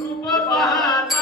रूप पाहता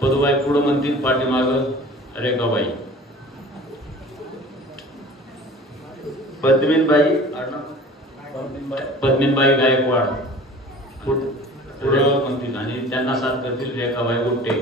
पदूबाई पुढं म्हणतील, पाठीमाग रेखाबाई. पद्मिनबाई गायकवाड पुढं म्हणतील आणि त्यांना साथ करतील रेखाबाई गुट्टे.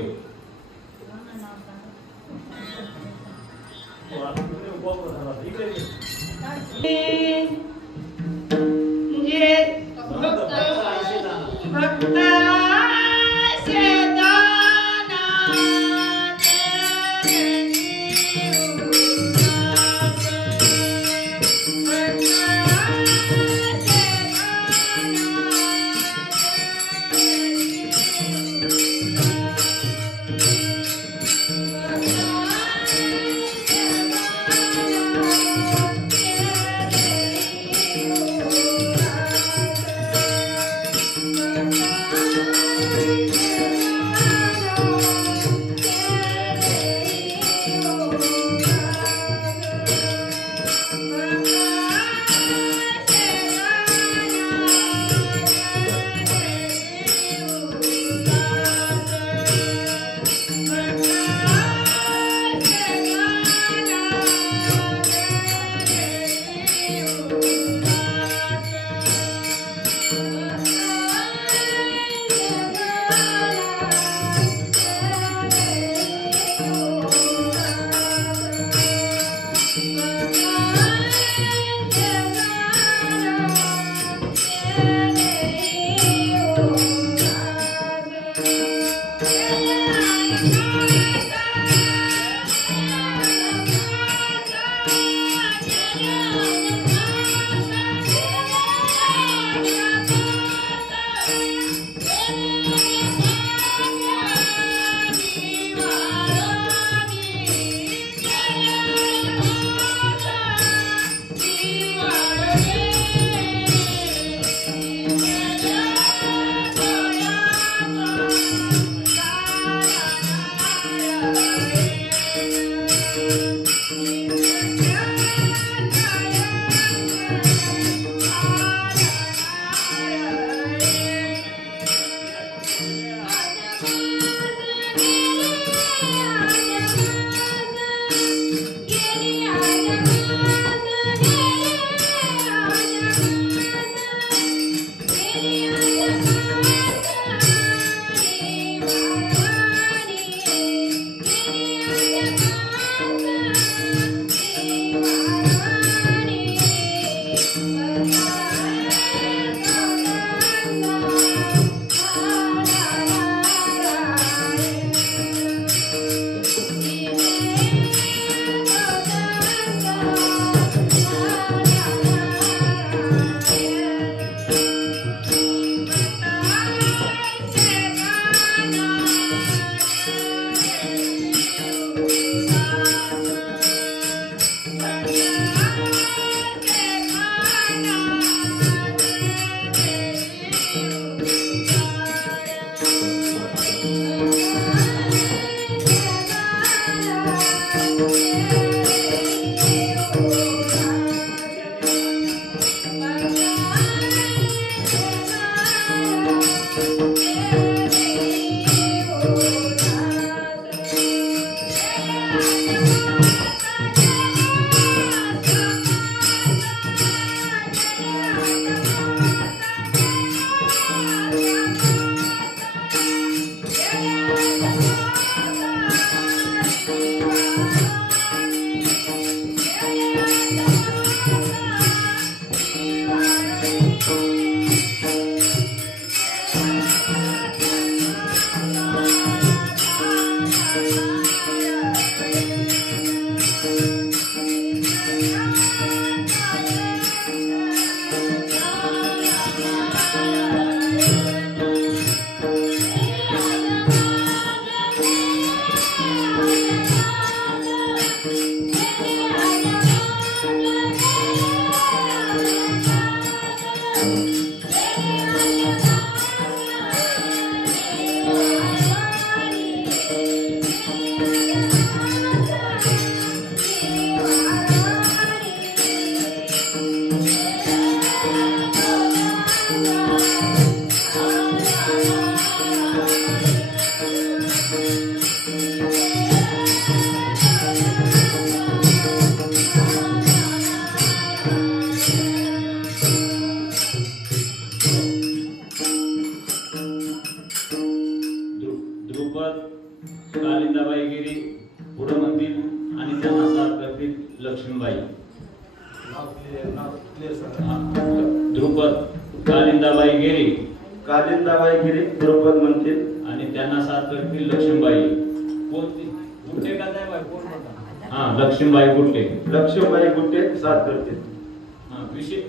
लक्ष्मीबाई, द्रुपद कालिंदाबाई गिरी, द्रुपद म्हणतील आणि त्यांना साथ करतील लक्ष्मीबाई गुट्टे का नाही बाई कोण होता? हा, लक्ष्मीबाई गुट्टे साथ करतील. विषय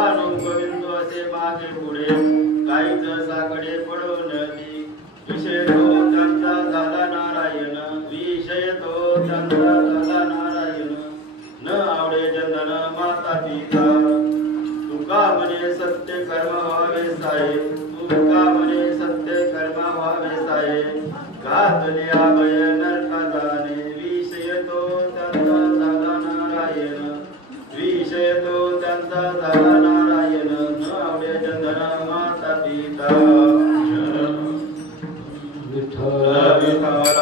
भानू गोविंद असे मागे पुढे काहीच साकडे पडून ती विषय तो त्यांचा झाला नारायण विषय तो त्यांचा झाला नारायण न आवडे चंदन माता पिता तुका म्हणे सत्य कर्म व्हावे साहे तुका म्हणे सत्य कर्म व्हावे साहे घातले अभय नरका जाणे विषय तो त्यांचा झाला नारायण विषय तो त्यांचा झाला नारायण न आवडे चंदन माता पिता विठ्ठल विठ्ठल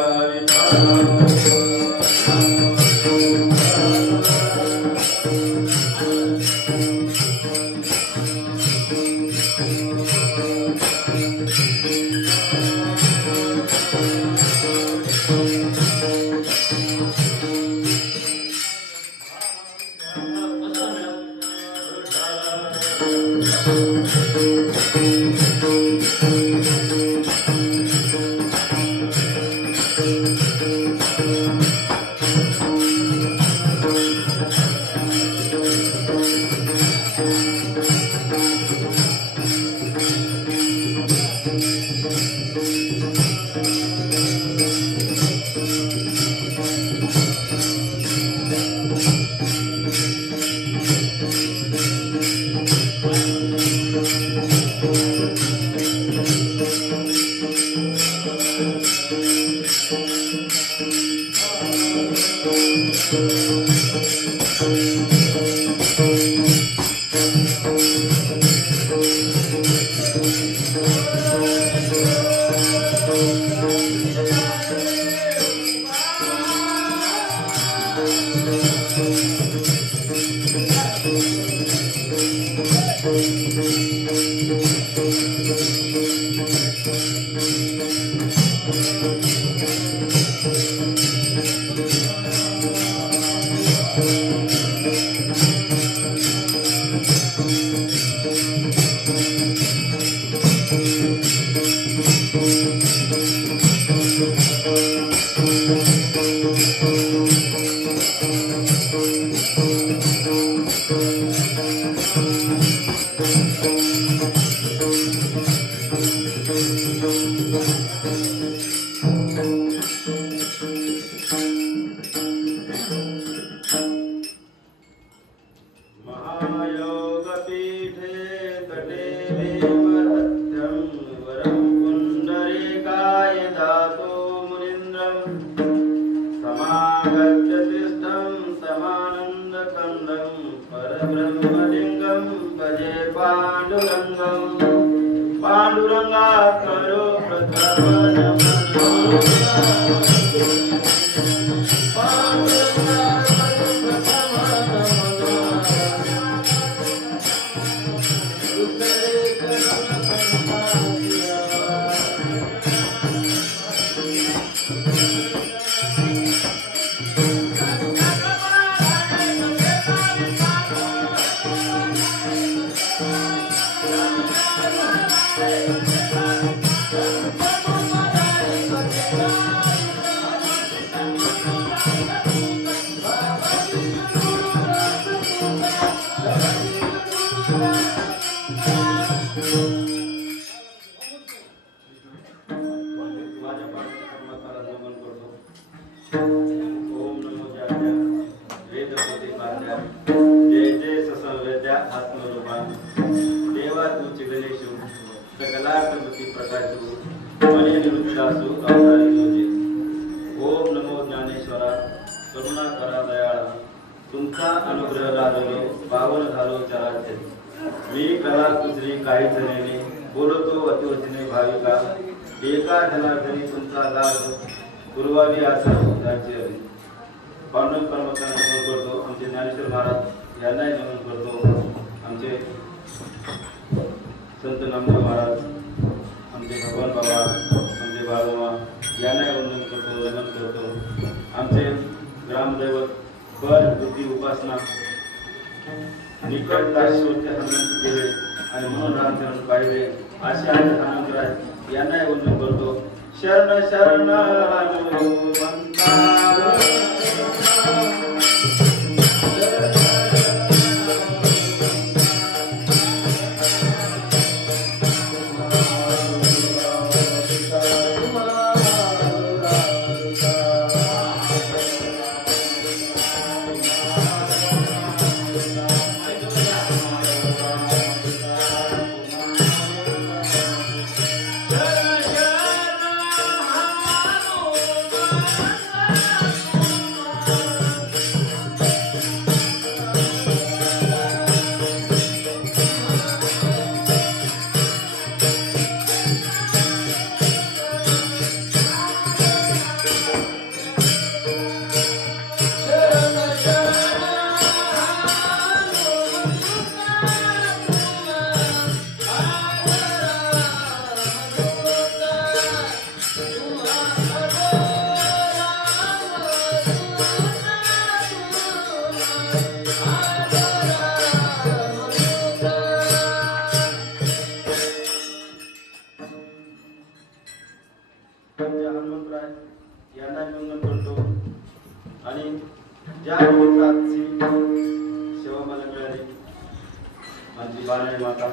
आमची बानाई माता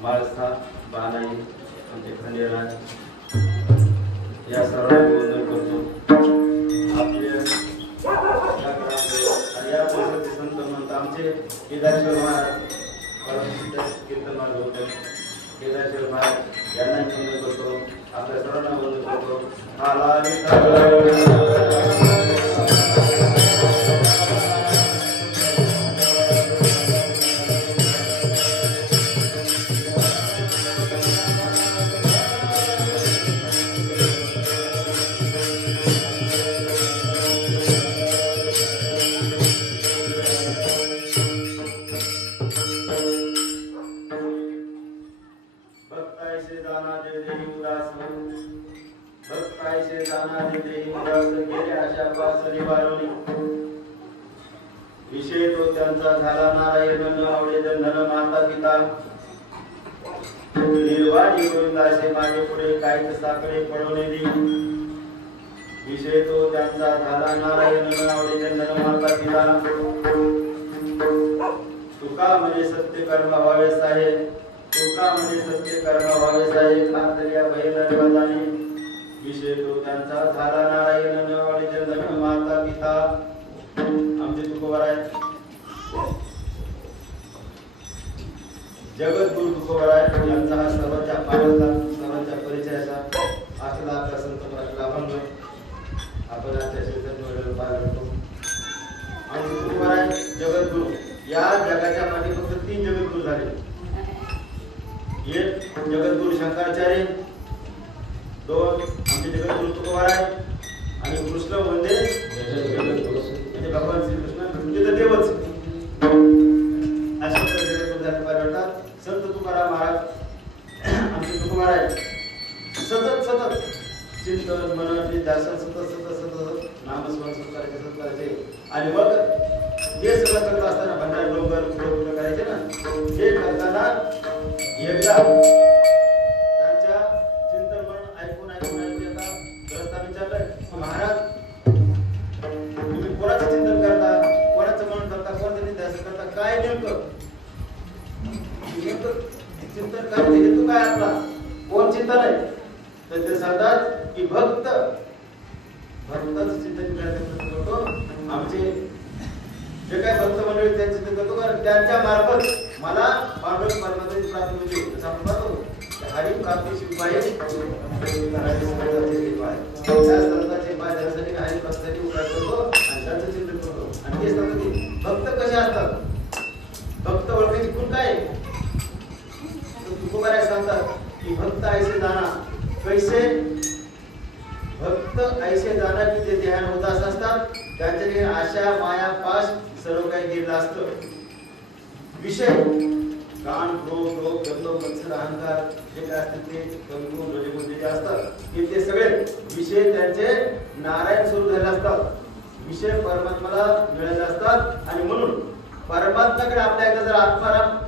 माळस्था बानाई आमचे खंडेराज या सर्वांना वंदन करतो. आपले आणि या परिसराचे संत म्हणतात आमचे केदारेश्वर महाराज कीर्तन मार्ग होते. केदारेश्वर महाराज यांना वंदन करतो. आपल्या सर्वांना वंदन करतो. विषय तो त्यांचा झाला नारायण न आवडे धन माता पिता निर्वाणी गोविंदासे माझे पुढे काहीच साकडे पळवणे दी. विषय तो त्यांचा झाला नारायण न आवडे धन माता पिता तुका म्हणजे सत्य कर्म व्हावे साहे तुका म्हणजे सत्य कर्म व्हावे साहे खातल्या बैलवादाने. विषय तो त्यांचा झाला नारायण न आवडे धन माता पिता. आमचे तुकोबार आहे जगद्गुरु तुकोबार आहे. यांचा हा सर्वांच्या पाण्याचा सर्वांच्या परिचयाचा असला आपला संत लाभांग आपण आजच्या शिवसेनेवर पार करतो. आमचे तुकोबार आहे जगद्गुरु. या जगाच्या मध्ये फक्त 3 जगद्गुरु झाले. एक जगद्गुरु शंकराचार्य, 2 आमचे जगद्गुरु तुकोबार आहे आणि कृष्ण म्हणजे भगवान श्रीकृष्ण म्हणजे तर देवच. अशा प्रकारे संत तुकाराम महाराज आमचे तुकोबार आहे. सतत चिंतन मनन निदासन सतत नामस्मरण करायचे. आणि मग हे सगळं करत असताना भंडार डोंगर पुढे करायचे ना. हे करताना एकदा त्यांच्या चिंतन मनन ऐकून एका ग्रस्ताने विचारलं महाराज कोणाचं चिंतन करता, कोणाचं मनन करता, कोणाचं निध्यासन करता, काय नेमकं चिंतन करायचं हेतू काय आपला, कोण चिंतन आहे? तर ते सांगतात की भक्ताचं चिंतन करतो. आमचे जे काय भक्त मंडळी त्यांचं चिंतन करतो त्यांच्या मार्फत मला पांडुरंग परमात्म्याची प्राप्ती होते. आपण पाहतो हरी प्राप्ती शिवाय संतांचे पाय धरण्यासाठी हरी प्राप्तीसाठी उपाय करतो आणि त्यांचं चिंतन करतो. आणि ते सांगतात की भक्त कसे असतात, भक्त ओळखायची खूण काय? तुकोबार सांगतात की भक्त ऐसे जाना कैसे, भक्त ऐसे जाना की ते ध्यान होत असतात त्यांच्याकडे आशा माया पाश सर्व काही गेलं असतं. विषय कान क्रोध लोभ जन्म मत्सर अहंकार जे काय असतात ते कलगुण रजगुण जे असतात ते सगळे विषय त्यांचे नारायण स्वरूप झाले असतात. विषय परमात्म्याला मिळाले असतात. आणि म्हणून परमात्म्याकडे आपल्या एकदा जर आत्माराम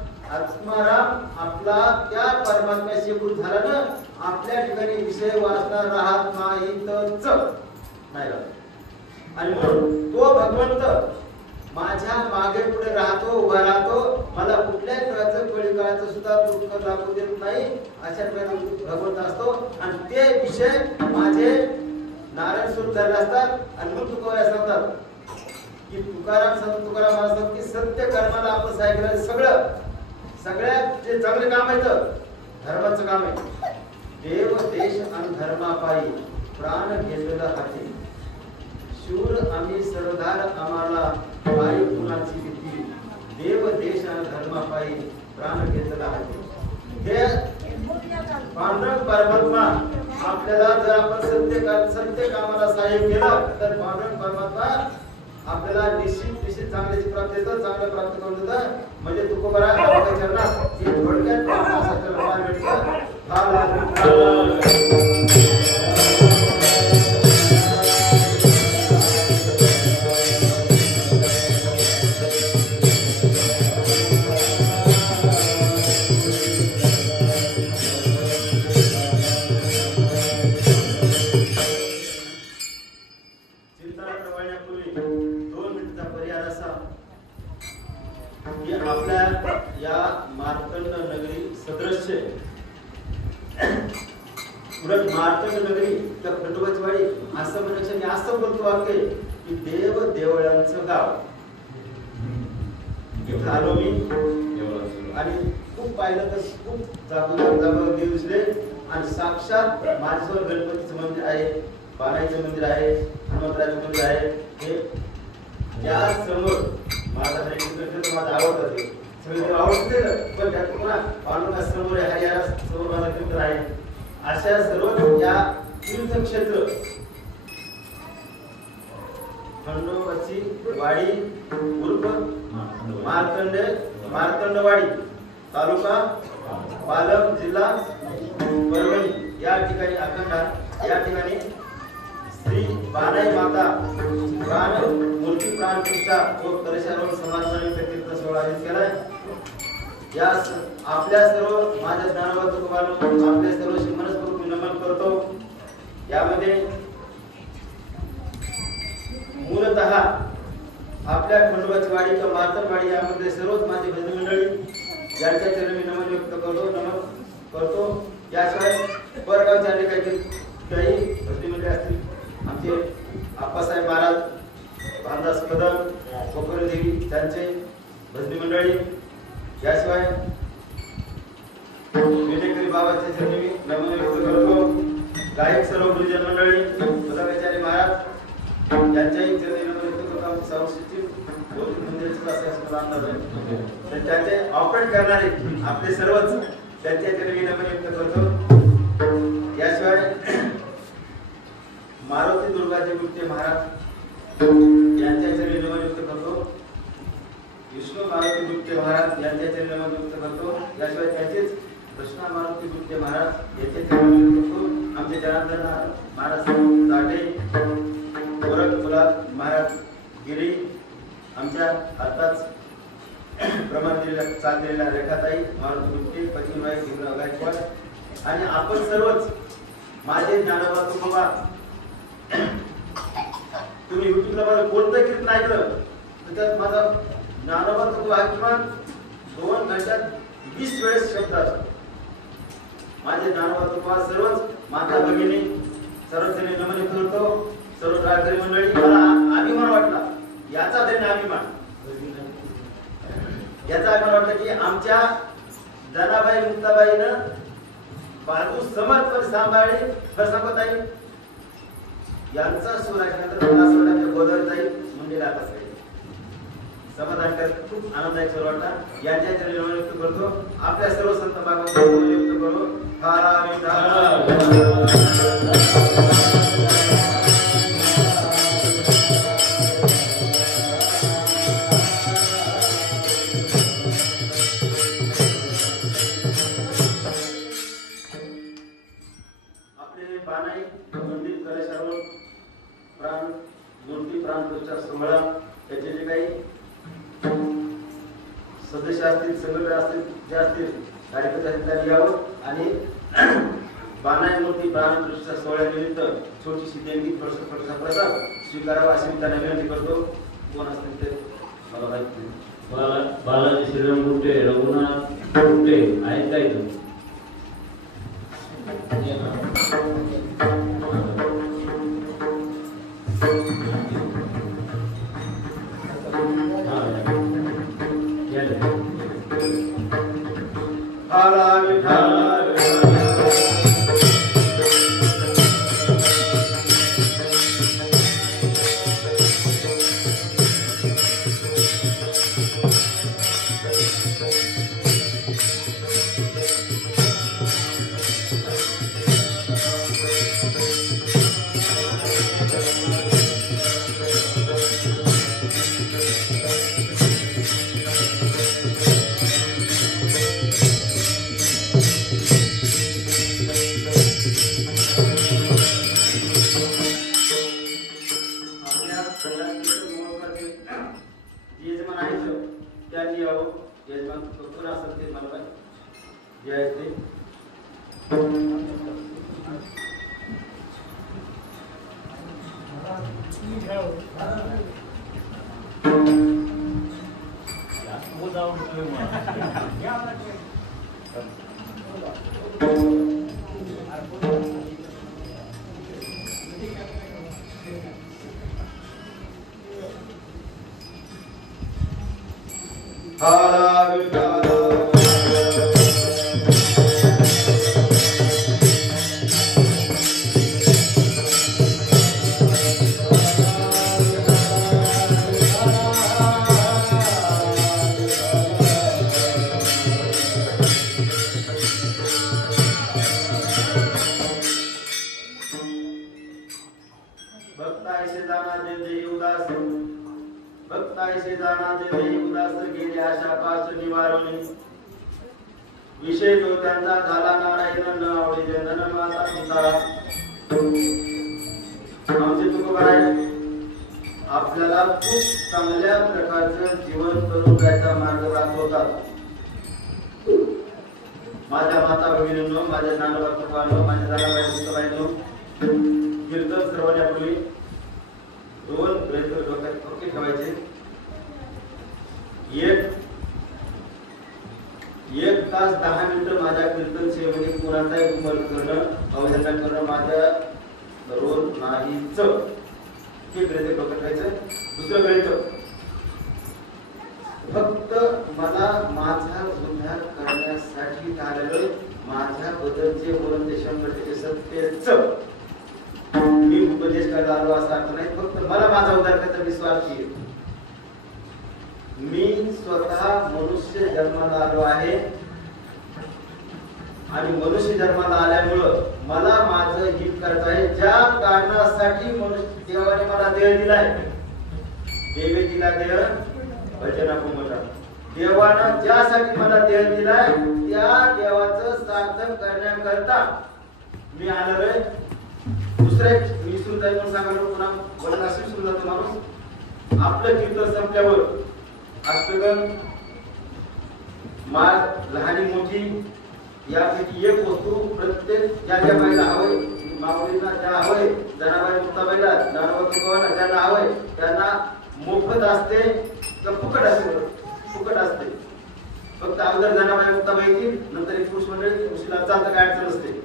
आपला त्या परमात्म्याशी एकरूप झाला ना, आपल्या ठिकाणी विषय वासना राहत नाहीत नाही राहत. आणि म्हणून तो भगवंत माझ्या मागे पुढे राहतो, उभा राहतो, मला कुठल्याही प्रकारचं कळीकाळाचं सुद्धा दुःख लागू देत नाही. अशा प्रकारचा भगवंत असतो. आणि ते विषय माझे नारायण स्वरूप झाले असतात. आणि मग तुकोबार सांगतात की संत तुकाराम सांगतात की सत्य कर्माला आपण सायकल सगळ्यात जे चांगले काम आहे तर धर्माचं काम आहे. देव देश आणि धर्मापायी प्राण घेतलेला हाती शूर आम्ही सरदार आम्हाला पायी कुणाची भीती. देव देश आणि धर्मापायी प्राण घेतलेला हाती. हे पांडुरंग परमात्मा आपल्याला जर आपण सत्य कामाला सहाय्य केलं तर पांडुरंग परमात्मा आपल्याला निश्चित चांगल्याची प्राप्ती देतं, चांगलं प्राप्त करून देतं. म्हणजे तुकोबार चरणात ही थोडक्यात चिंतनाकडे वळण्यापूर्वी 2 मिनिटाचा पर्याय असा की आपल्या या मार्तंड नगरी सदृश्य उलट मार्तंड नगरी त्या खंडोबाची वाडी असं म्हणण्यापेक्षा मी असं बोलतो वाक्य की देव देवळांचं गाव इथं आलो मी आणि खूप पाहिलं तर खूप जागोजाग देव दिसले आणि साक्षात माझ्यासमोर गणपतीचं मंदिर आहे, बाणाईचं मंदिर आहे, हनुमंतराचं मंदिर आहे. हे या समोर माझा माझं आवडतं ते सगळे देव आवडते पण त्यात पुन्हा पांडुरंगा समोर हरिहरा समोर माझा कीर्तन आहे. अशा सर्व या तीर्थक्षेत्र खंडोबाची वाडी उर्फ मार्तंडवाडी तालुका पालम जिल्हा परभणी या ठिकाणी अखंड या ठिकाणी श्री बाणाई माता प्राण मूर्ती प्राण प्रतिष्ठा व कलशारोहण समारंभ तीर्थ सोहळा आयोजित केलाय. या आपल्या सर्व माझ्या ज्ञानोबा तुकोबांना आपल्या सर्व मनस्पूर्वक नमन करतो. यामध्ये मूलतः आपल्या खंडोबाची वाडी किंवा मार्तंडवाडी यामध्ये सर्वच माझी भजनी मंडळी यांच्या चरणी मी नमन व्यक्त करतो. याशिवाय परगावचे अनेक काही भजनी मंडळी असतील. आमचे आप्पासाहेब महाराज, भानदास कदम, कोकण देवी त्यांचे भजनी मंडळी. याशिवाय विनेकरी बाबाच्या चरणी मी नमन व्यक्त करतो. गायक सर्व गुरुजन मंडळी, पदाचार्य महाराज यांच्याही चरणी नमन व्यक्त करतो. आमचे सावश्रीची मंदिराचे असं मला अंदाज आहे. तर त्याचे ऑपरेट करणारे आपले सर्वच त्यांच्या चरणी नमन व्यक्त करतो. याशिवाय मारुती दुर्गाजी गुप्ते महाराज यांच्या चरणी नमन व्यक्त करतो. विष्णू मारुती गुप्ते महाराज यांच्या चरणी नमन व्यक्त करतो. याशिवाय त्याचेच कृष्णा मारुती गुप्ते महाराज यांच्या चरणी नमन व्यक्त करतो. आमचे जनार्दन महाराज दाटे, गोरखपुरा महाराज गिरी, आमच्या आताच प्रमाण दिलेल्या चाललेल्या रेखाताई मारुती गुप्ते, पश्चिमबाई भीमराव गायकवाड आणि आपण सर्वच माझे ज्ञानोबा तुकोबा. तुम्ही युट्यूबला माझं कोणतं कीर्तन ऐकलं तर त्यात माझा ज्ञानोबा तुकोबा किमान 2 घंट्यात 20 वेळेस शब्द असतो. माझे ज्ञानोबा तुकोबा सर्वच माता भगिनी सर्वजणी नमन करतो. सर्व गायकरी मंडळी, मला अभिमान वाटला याचा तरी अभिमान वाटला की आमच्या जनाबाई मुक्ताबाईनं बाजू समर्पण सांभाळली. सांगत आहे यांचा सूर ऐकल्यानंतर मला असं वाटतं गोदावरीताई मुंडेला आता समाधान करत खूप आनंदायक स्वर वाटला. यांच्या चरणी नमन व्यक्त करतो. आपल्या सर्व संत बाबांना व्यक्त करू. आपले बाणाई मंदिर कलशारोहण प्राण मूर्ती प्राण प्रतिष्ठा सोहळा त्याचे जे काही सदस्य असतील, संघटना असतील, जे असतील कार्यकर्ते असतील त्यांनी यावं आणि बाणाई मूर्ती प्राण प्रतिष्ठा सोहळ्यानिमित्त छोटीशी देणगी प्रसाद स्वीकारावा अशी मी त्यांना विनंती करतो. कोण असतील ते मला माहिती. बालाजी श्रीराम गुप्ते, रघुनाथ गुप्ते आहेत का इथं? भक्तायसे जाना देवी उदास गेले आशा पास निवारणे विषय तो त्यांचा झाला नारायण न आवडी जनन माता पिता आमचे तुकोबाई आपल्याला खूप चांगल्या प्रकारचं जीवन करून जायचा मार्ग दाखवतात. माझ्या माता भगिनींनो, माझ्या ज्ञानोबा तुकोबांनो, माझ्या दादाबाई तुकोबाईंनो, कीर्तन श्रवण्यापूर्वी दोन प्रयत्न डोक्यात पक्के ठेवायचे. एक तास 10 मिनिटं माझ्या कीर्तन सेवेमध्ये कुणाचाही उमर करणं, अवहेलना करणं माझ्या रोज नाहीच. हे गणित डोक्यात ठेवायचं. दुसरं गणित, फक्त मला माझा उद्धार करण्यासाठी आलेलं माझ्या बद्दलचे बोलून ते 100% सत्यच. मी उपदेश करायला आलो असा अर्थ नाही. फक्त मला माझा उद्धार करायचा विश्वास आहे. मी स्वतः मनुष्य जन्माला आलो आहे आणि मनुष्य जन्माला आल्यामुळं मला माझं हित करायचं आहे. ज्या कारणासाठी देवाने मला देह दिलाय, देवे दिला देह भजना कुमटा, देवानं ज्यासाठी मला देह दिलाय त्या देवाचं सार्थक करण्याकरता मी आलोय. दुसरे विसरून जाईल म्हणून सांगायला पुन्हा बोलणं असे सुरू जातो माणूस. आपलं कीर्तन संपल्यावर अष्टगण माळ लहानी मोठी यापैकी एक वस्तू प्रत्येक ज्या ज्या बाईला हवंय, माऊलींना ज्या हवंय, जनाबाई मुक्ताबाईला, ज्ञानोबा तुकोबांना ज्यांना हवंय त्यांना मोफत असते का फुकट असते? फुकट असते. फक्त अगोदर जनाबाई मुक्ताबाई येतील, नंतर एक पुरुष मंडळी, पुरुषीला चालतं काय अडचण असते.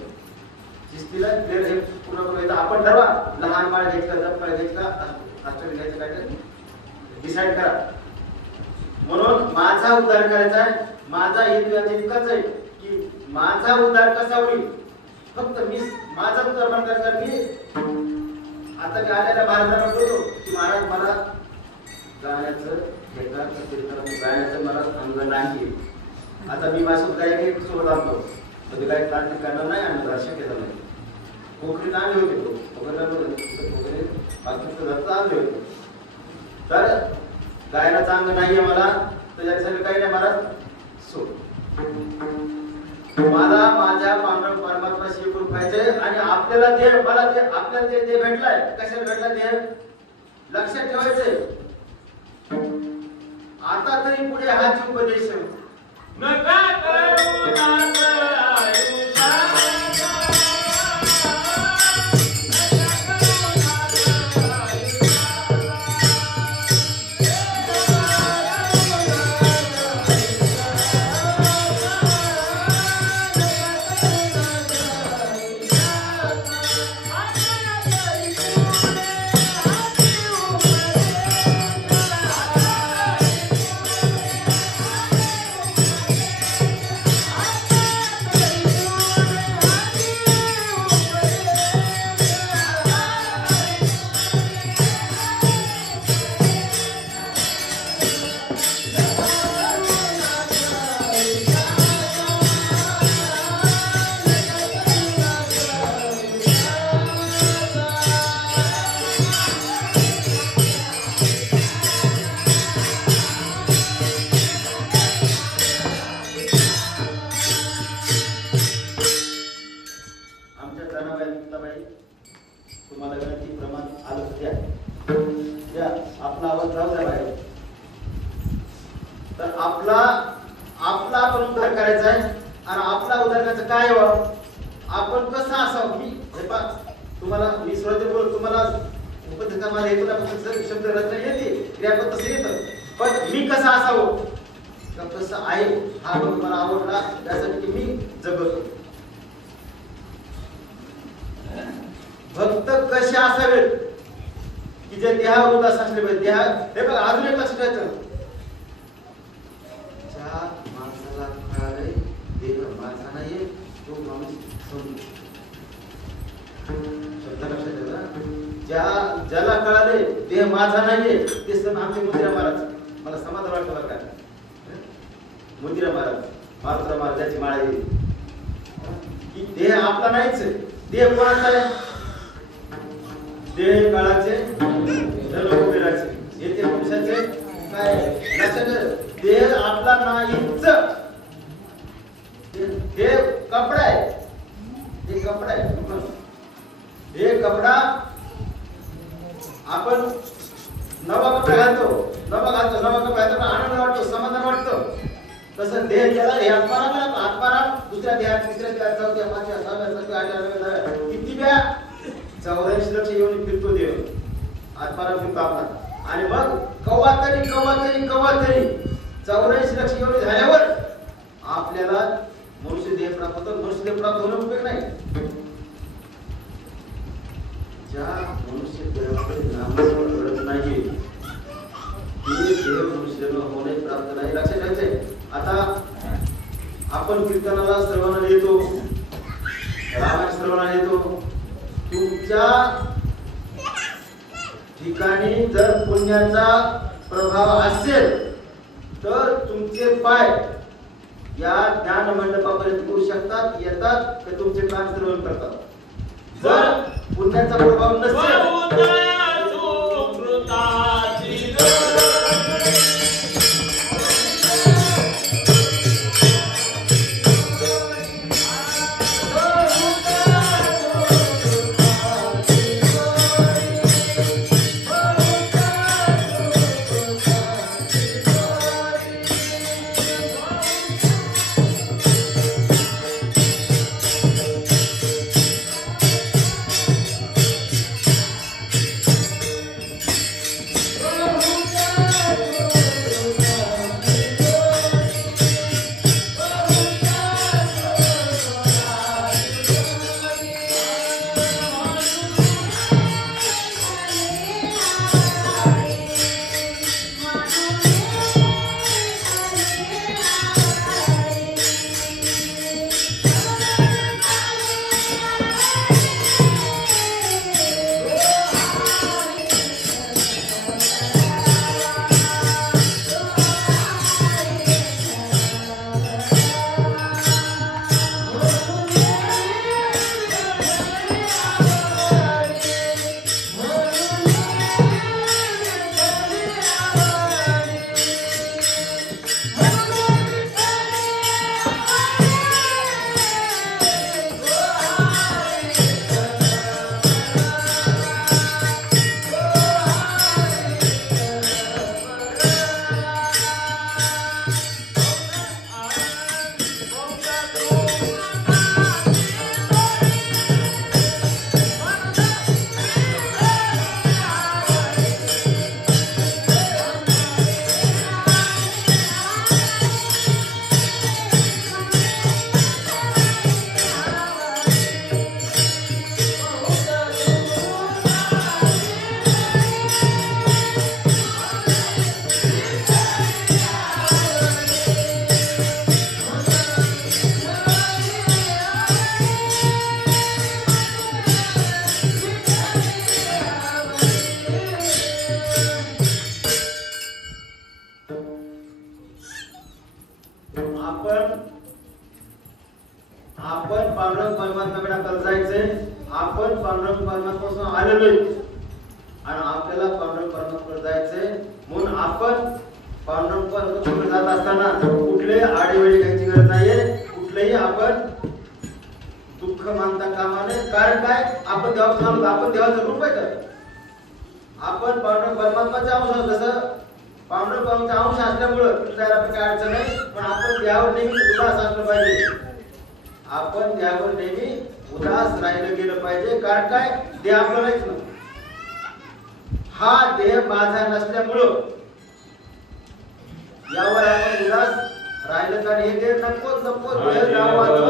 शिस्तीला क्लिअर हे पूर्ण करायचं. आपण ठरवा, लहान माळ घ्यायचं का, जप माळ घ्यायचं का, अष्टगण घ्यायचं काय ते डिसाईड करा. म्हणून माझा उद्धार करायचा आहे. माझा हेतू इतकाच आहे की माझा उद्धार कसा होईल. फक्त मी माझा उद्धार करण्यासाठी मी आता मी आलेल्या महाराजांना बोलतो की महाराज मला गाण्याचं गाण्याचं मला अंग नाही. आता मी माझ्या गायक सोबत आणतो, कधी काही तांत्रिक करणार नाही आणलं, शक्य झालं नाही. पोखरीत आणले होते, वगैरे बाकीचं घरचं आणले होते. तर गायनाचं अंग नाहीये मला, तर याच्यासाठी काही नाही महाराज सोड. मला माझ्या पांडव परमात्माशी एकूण पाहिजे. आणि आपल्याला देह, मला ते आपल्याला ते देह भेटलाय. कशाला भेटला देह लक्षात ठेवायचंय. आता तरी पुढे हाच उपदेश नका करू नाथ आयुषा. हा भक्त मला आवडला त्यासाठी की मी जगतो. भक्त कसे असावेत की जे देहावर उदास असले पाहिजे. देहा हे बघा अजून एक लक्षात ठेवायचं, ज्या माणसाला कळाले देह माझा नाहीये तो माणूस समजू. शब्द लक्षात ठेवा, ज्याला कळाले देह माझा नाहीये ते सण आमचे मुद्रा महाराज. मला समाधान वाटतं बरं का, मुद्रा महाराज मारुतीराव महाराजांची माळ आहे की देह आपला नाहीच. देह कोणाचा आहे? देह काळाचे धर्मकुबेराचे. येथे पुरुषाचे काय लक्षात, देह आपला नाहीच. हे कपडा आहे, हे कपडा आहे. हे कपडा आपण नवा कपडा घालतो, नवा कपडा घालतो, आनंद वाटतो, समाधान वाटतं. तसं देह गेला हे आत्माराम दुसऱ्या देहात, तिसऱ्या देहात, चौथ्या, पाचव्या, सहाव्या, सातव्या, आठव्या, किती वेळा 84 लक्ष येऊन फिरतो देव. आत्माराम फिरतो आपला. आणि मग कवा तरी 84 लक्ष येऊन झाल्यावर आपल्याला मनुष्य देह प्राप्त होतो. मनुष्य देह प्राप्त होणं उपयोग नाही. ज्या मनुष्य देहाकडे नामस्मरण करत नाही ते देह मनुष्य होणे प्राप्त नाही. लक्षात ठेवायचंय. आता आपण कीर्तनाला श्रवणाला येतो, रामायण श्रवणाला येतो. तुमच्या ठिकाणी जर पुण्याचा प्रभाव असेल तर तुमचे पाय या ज्ञान मंडपापर्यंत येऊ शकतात, येतात, ते तुमचे कान श्रवण करतात. जर पुण्याचा प्रभाव नसेल आपण पांडुरंग परमात्म्याकडे आपल्याला जायचंय. आपण पांडुरंग परमात्म्यापासून आलेलो आहे आणि आपल्याला पांडुरंग परमात्म्याकडे जायचंय. म्हणून आपण पांडुरंग परमात्म्याकडे जात असताना कुठलेही आडीवेळी घ्यायची गरज नाहीये. कुठलेही आपण दुःख मानता कामा नये. कारण काय, आपण देवाचं आपण देवाचं रूप आहे. तर आपण पांडुरंग परमात्म्याचा अंश, जसं पांडुरंग परमात्म्याचा अंश असल्यामुळं त्याला काय अडचण नाही. पण आपण देवावर नेहमी उदास असलं पाहिजे. आपण देवावर नेहमी उदास राहिलं गेलं पाहिजे. कारण काय, देह आपला नाहीच ना. हा देह माझा नसल्यामुळं यावर आपण उदास राहिलं झालं आणि हे देव नकोच नकोच देव नाव वाचवा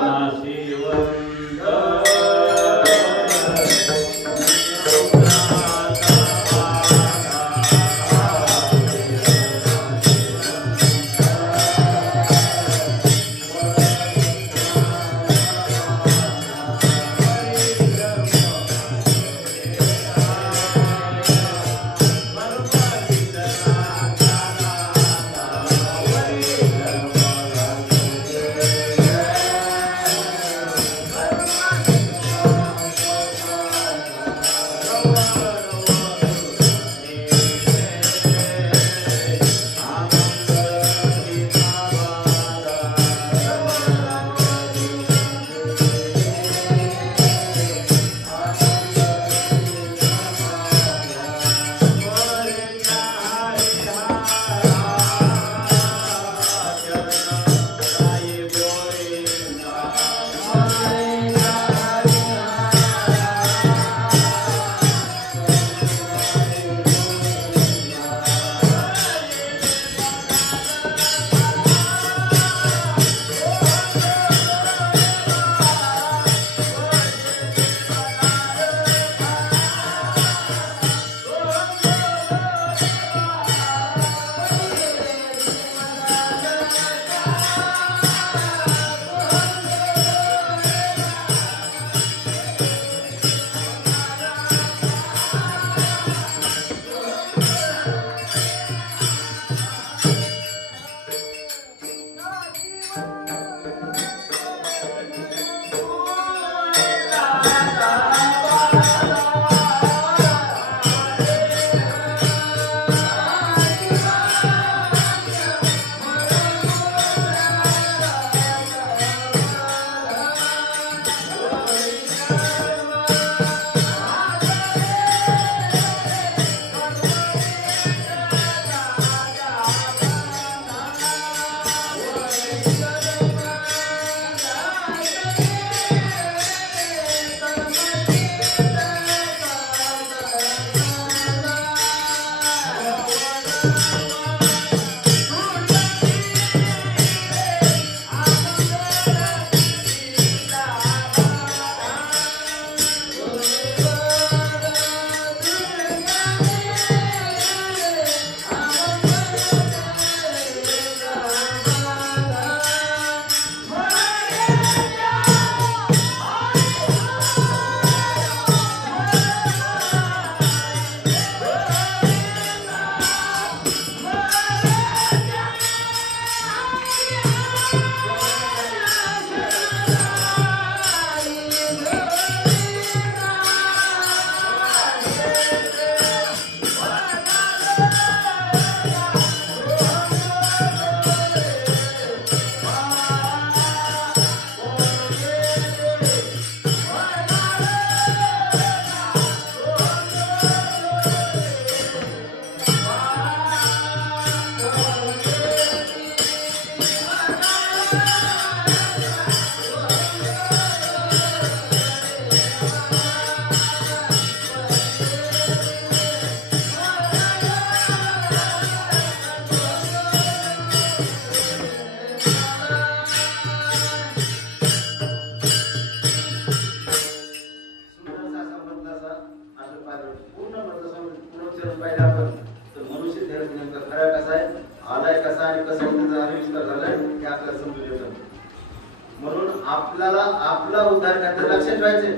म्हणून आपल्याला आपला उद्धार करता लक्षात ठेवायचे.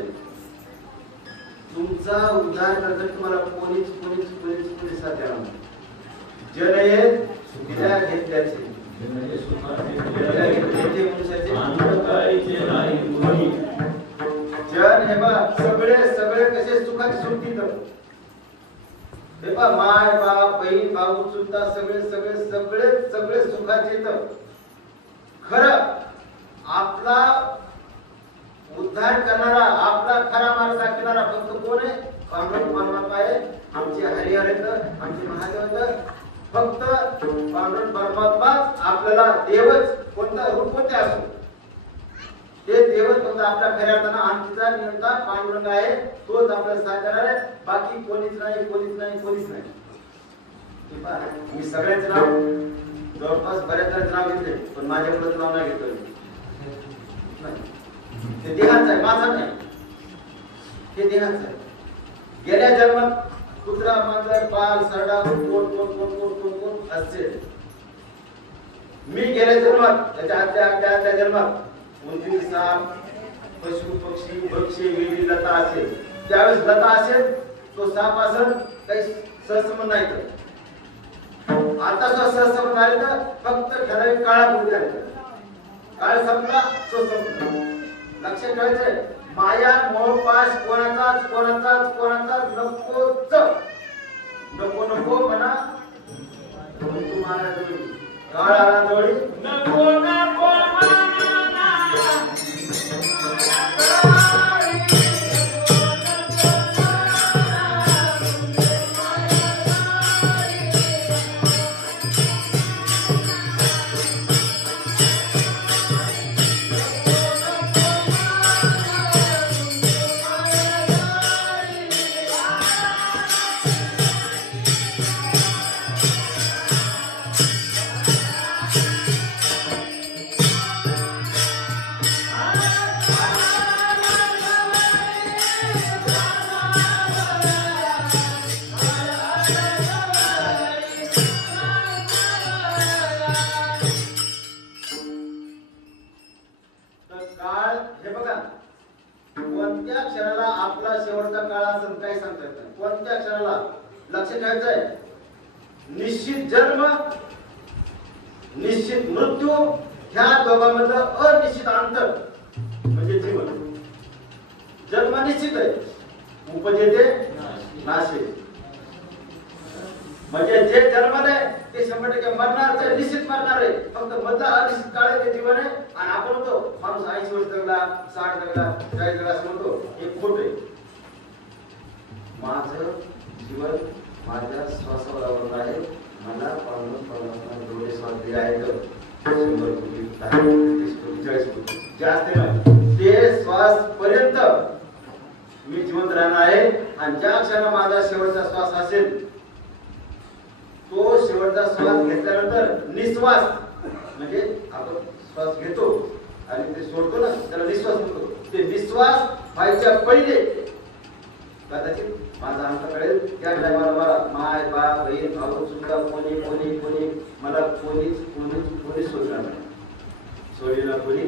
तुमचा उद्धार करता तुम्हाला कोणीच साथ देणार नाही. जन हे सुखिल्या घेतल्याचे जन हे बा सगळे कसे सुखाचे सुखीत हे बा माय बाप बहीण भाऊ चुलता सगळे सुखाचे तर खरं आपला उद्धार करणारा आपला खरा मार्ग दाखवणारा फक्त कोण आहे? पांडुरंग परमात्मा आहे. आमचे हरिहर आहेत, आमचे महादेव आहेत. फक्त पांडुरंग परमात्माच आपल्याला देवच कोणता रूप कोणते असो ते देवच फक्त आपल्या खऱ्या अर्थानं आमचा नियंता पांडुरंग आहे. तोच आपल्याला साथ देणार आहे. बाकी कोणीच नाही. मी सगळ्यांचे नाव जवळपास बऱ्याच जणांचं नाव घेतले पण माझ्या मुलाचं नाव नाही घेतलं ते देहाचं आहे माझं नाही ते देहाचं आहे गेल्या जन्मात कुत्रा मांजर पाल सरडा कोण असते मी गेल्या जन्मात त्याच्या जन्मात उंदीर साप पशु पक्षी वृक्ष वेली लता असेल त्यावेळेस लता असेल तो साप असेल काही सहसंबंध नाही तर आता जो सहसंबंध आहे तर फक्त ठराविक काळापुरते आहे काळ संपला तो संपला लक्षात ठेवायचंय माया मोहपाश कोणाचाच नको म्हणा तुम्हाला काळ आला जवळ नको कोणत्या क्षणाला आपला शेवटचा काळ असेल काही सांगता येत नाही कोणत्या क्षणाला लक्ष ठेवायचंय निश्चित जन्म निश्चित मृत्यू ह्या दोघांमधलं अनिश्चित अंतर म्हणजे जीवन जन्म निश्चित आहे उपजेते नाशे म्हणजे जे जन्मले ते 100% मरणार ते निश्चित मरणार आहे फक्त मधला अनिश्चित काळ ते जीवन आहे आणि आपण म्हणतो माणूस 80 वर्ष जगला 60 जगला 40 जगला असं म्हणतो हे खोट आहे माझं जीवन माझ्या श्वासावर अवलंबून आहे मला पावलं डोळे श्वास दिले आहेत 100 कोटी 30 कोटी 40 कोटी जास्त नाही ते श्वास पर्यंत मी जिवंत राहणार आहे आणि ज्या क्षणाला माझा शेवटचा श्वास असेल तो शेवटचा श्वास घेतल्यानंतर निश्वास म्हणजे आपण श्वास घेतो आणि ते सोडतो ना त्याला निश्वास म्हणतो ते निश्वास व्हायच्या पहिले कदाचित माझा अंत कळेल त्या टायमाला मला माय बाप बहीण भाऊ सुद्धा कोणी मला कोणीच सोडणार नाही सोडीला कोणी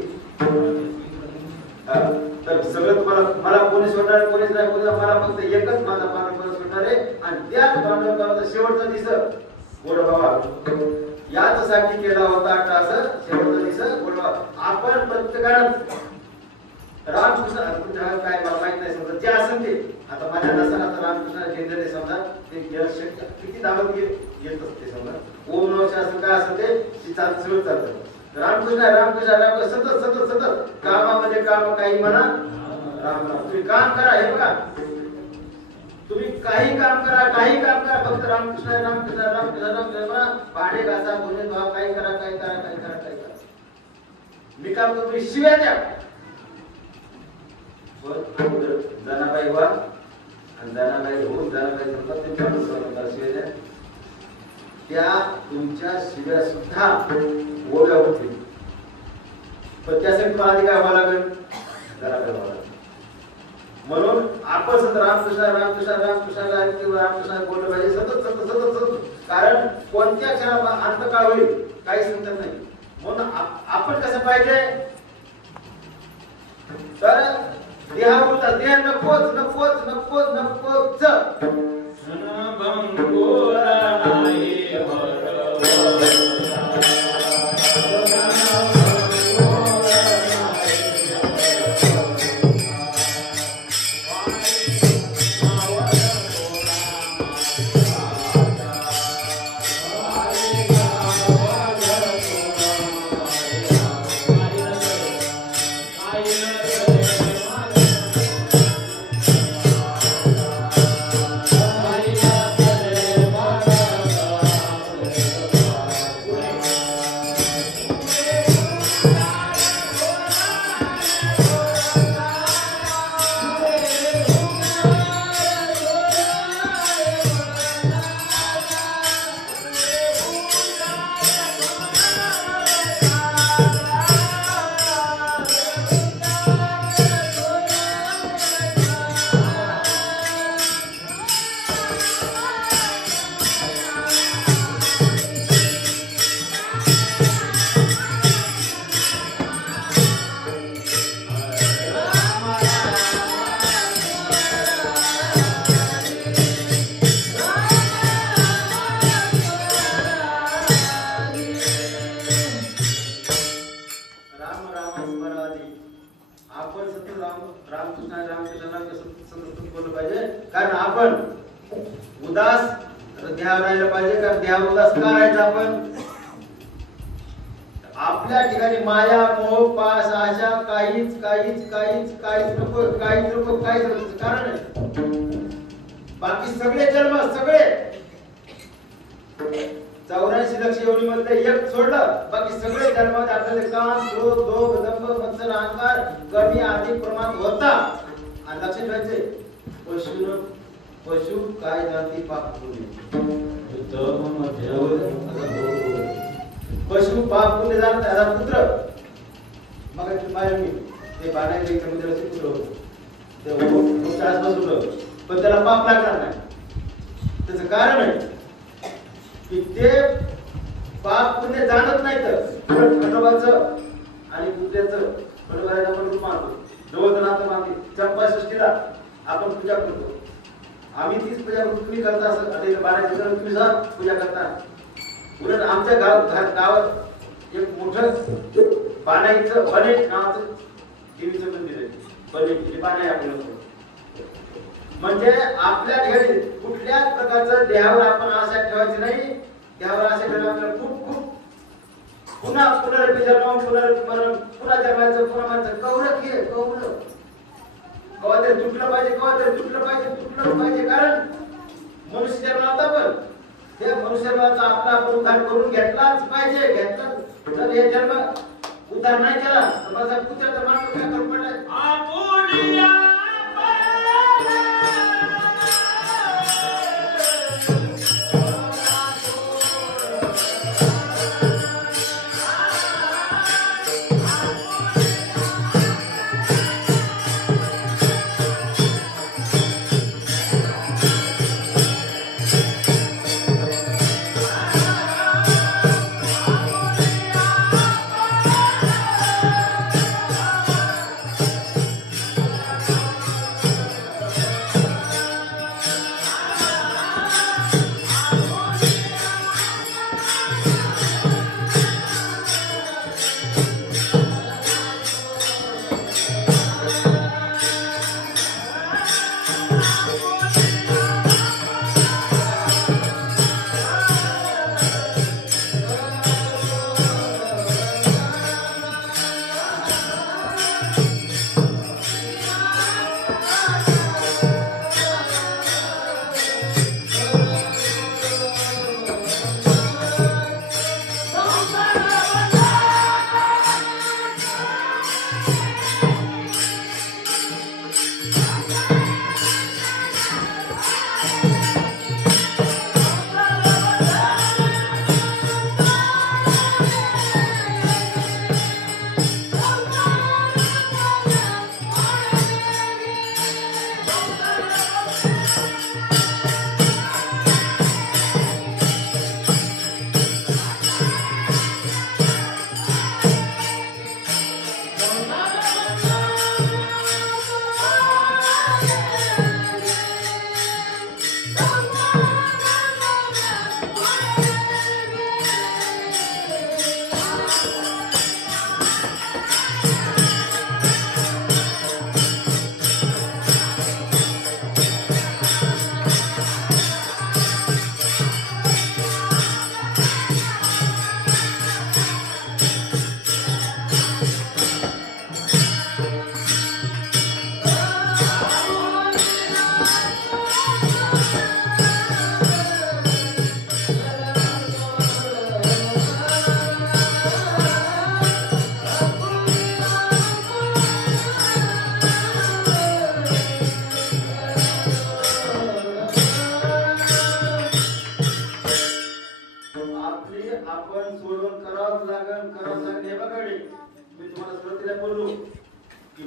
तर सगळं तुम्हाला मला कोणी सोडणार कोणीच नाही कोणी मला फक्त एकच माझा पांडुरंग सोडणार आहे आणि त्याच पांडुरंगाचा शेवटचा दिवस गोडबाबा यासाठी केला होता असं शेवटचा दिवस गोडबाबा आपण प्रत्येकानं रामकृष्ण काय मला माहित नाही समजा जे असेल ते आता माझ्या नसताना आता रामकृष्ण केंद्र समजा ते शक्य किती दावत येत असते समजा ओम नमः शिवाय असं काय असेल ते सगळं चालतं रामकृष्ण सतत कामामध्ये काम काही म्हणा राम तुम्ही काम करा हे बघा तुम्ही काही काम करा फक्त रामकृष्ण म्हणा भांडे घासा धुणे धुवा काही करा मी काम करतो तुम्ही शिव्या द्या जनाबाई वा आणि जनाबाई होऊन जनाबाई समजा शिव्या द्या त्या तुमच्या शिव्या सुद्धा ओव्या होतील पण त्यासाठी तुम्हाला आधी काय व्हावं लागेल जनाबाई व्हावं लागेल म्हणून आपण सतत रामकृष्ण बोललं पाहिजे सतत कारण कोणत्या क्षणाला अंतकाळ होईल काही समजत नाही म्हणून आपण कसं पाहिजे तर देहावरचा देह नकोच राम राम स्मरादी. आपण सतत रामकृष्णाला सतत बोललं पाहिजे, कारण आपण उदास ध्यान राहिलं पाहिजे. कारण ध्यान उदास का राहायचं आपण? आपल्या ठिकाणी माया मोह पास आशा काहीच नको. कारण बाकी सगळे जन्म 84 लक्ष योनी मध्ये एक सोडलं, बाकी सगळे जन्मात आपल्याला काम क्रोध लोभ दंभ मत्सर अहंकार कमी अधिक प्रमाणात होता. आणि लक्षात ठेवायचे पशु काय जाती पाप पुण्य पशु पाप पुण्य जाणत त्याचा पुत्र. मग मी ते बाणाचे मंदिराचे पुत्र होते, ते 40 बसवलं, पण त्याला पाप लागणार नाही. त्याचं कारण आहे की ते पाप पुण्य जाणत नाही. तर खंडोबाचं आणि पुत्र्याचं खंडोबाला आपण रूप मानतो, जवळजनाथ मानते. चंपा सृष्टीला आपण पूजा करतो, आम्ही तीच पूजा करतो. तुम्ही करता असं बाणाची तुम्ही जा पूजा करता. उलट आमच्या गावात एक मोठं बाणाईचं बने नावाचं देवीचं मंदिर आहे. बने बाणाई आपल्याला म्हणजे आपल्या ठिकाणी कुठल्याच प्रकारचं देहावर आपण आशा ठेवायची नाही. देहावर आशा ठेवली आपल्याला खूप पुन्हा पुनर्जन्म पुन्हा जन्माचं पुन्हा माणसं कवरक हे कवरं कवा तरी तुटलं पाहिजे. कारण मनुष्य जन्माला पण त्या मनुष्याचा आपला आपण उद्धार करून घेतलाच पाहिजे. तर हे जन्म उद्धार नाही केला तर माझा पुत्र तर माणूस काय करून पडलाय.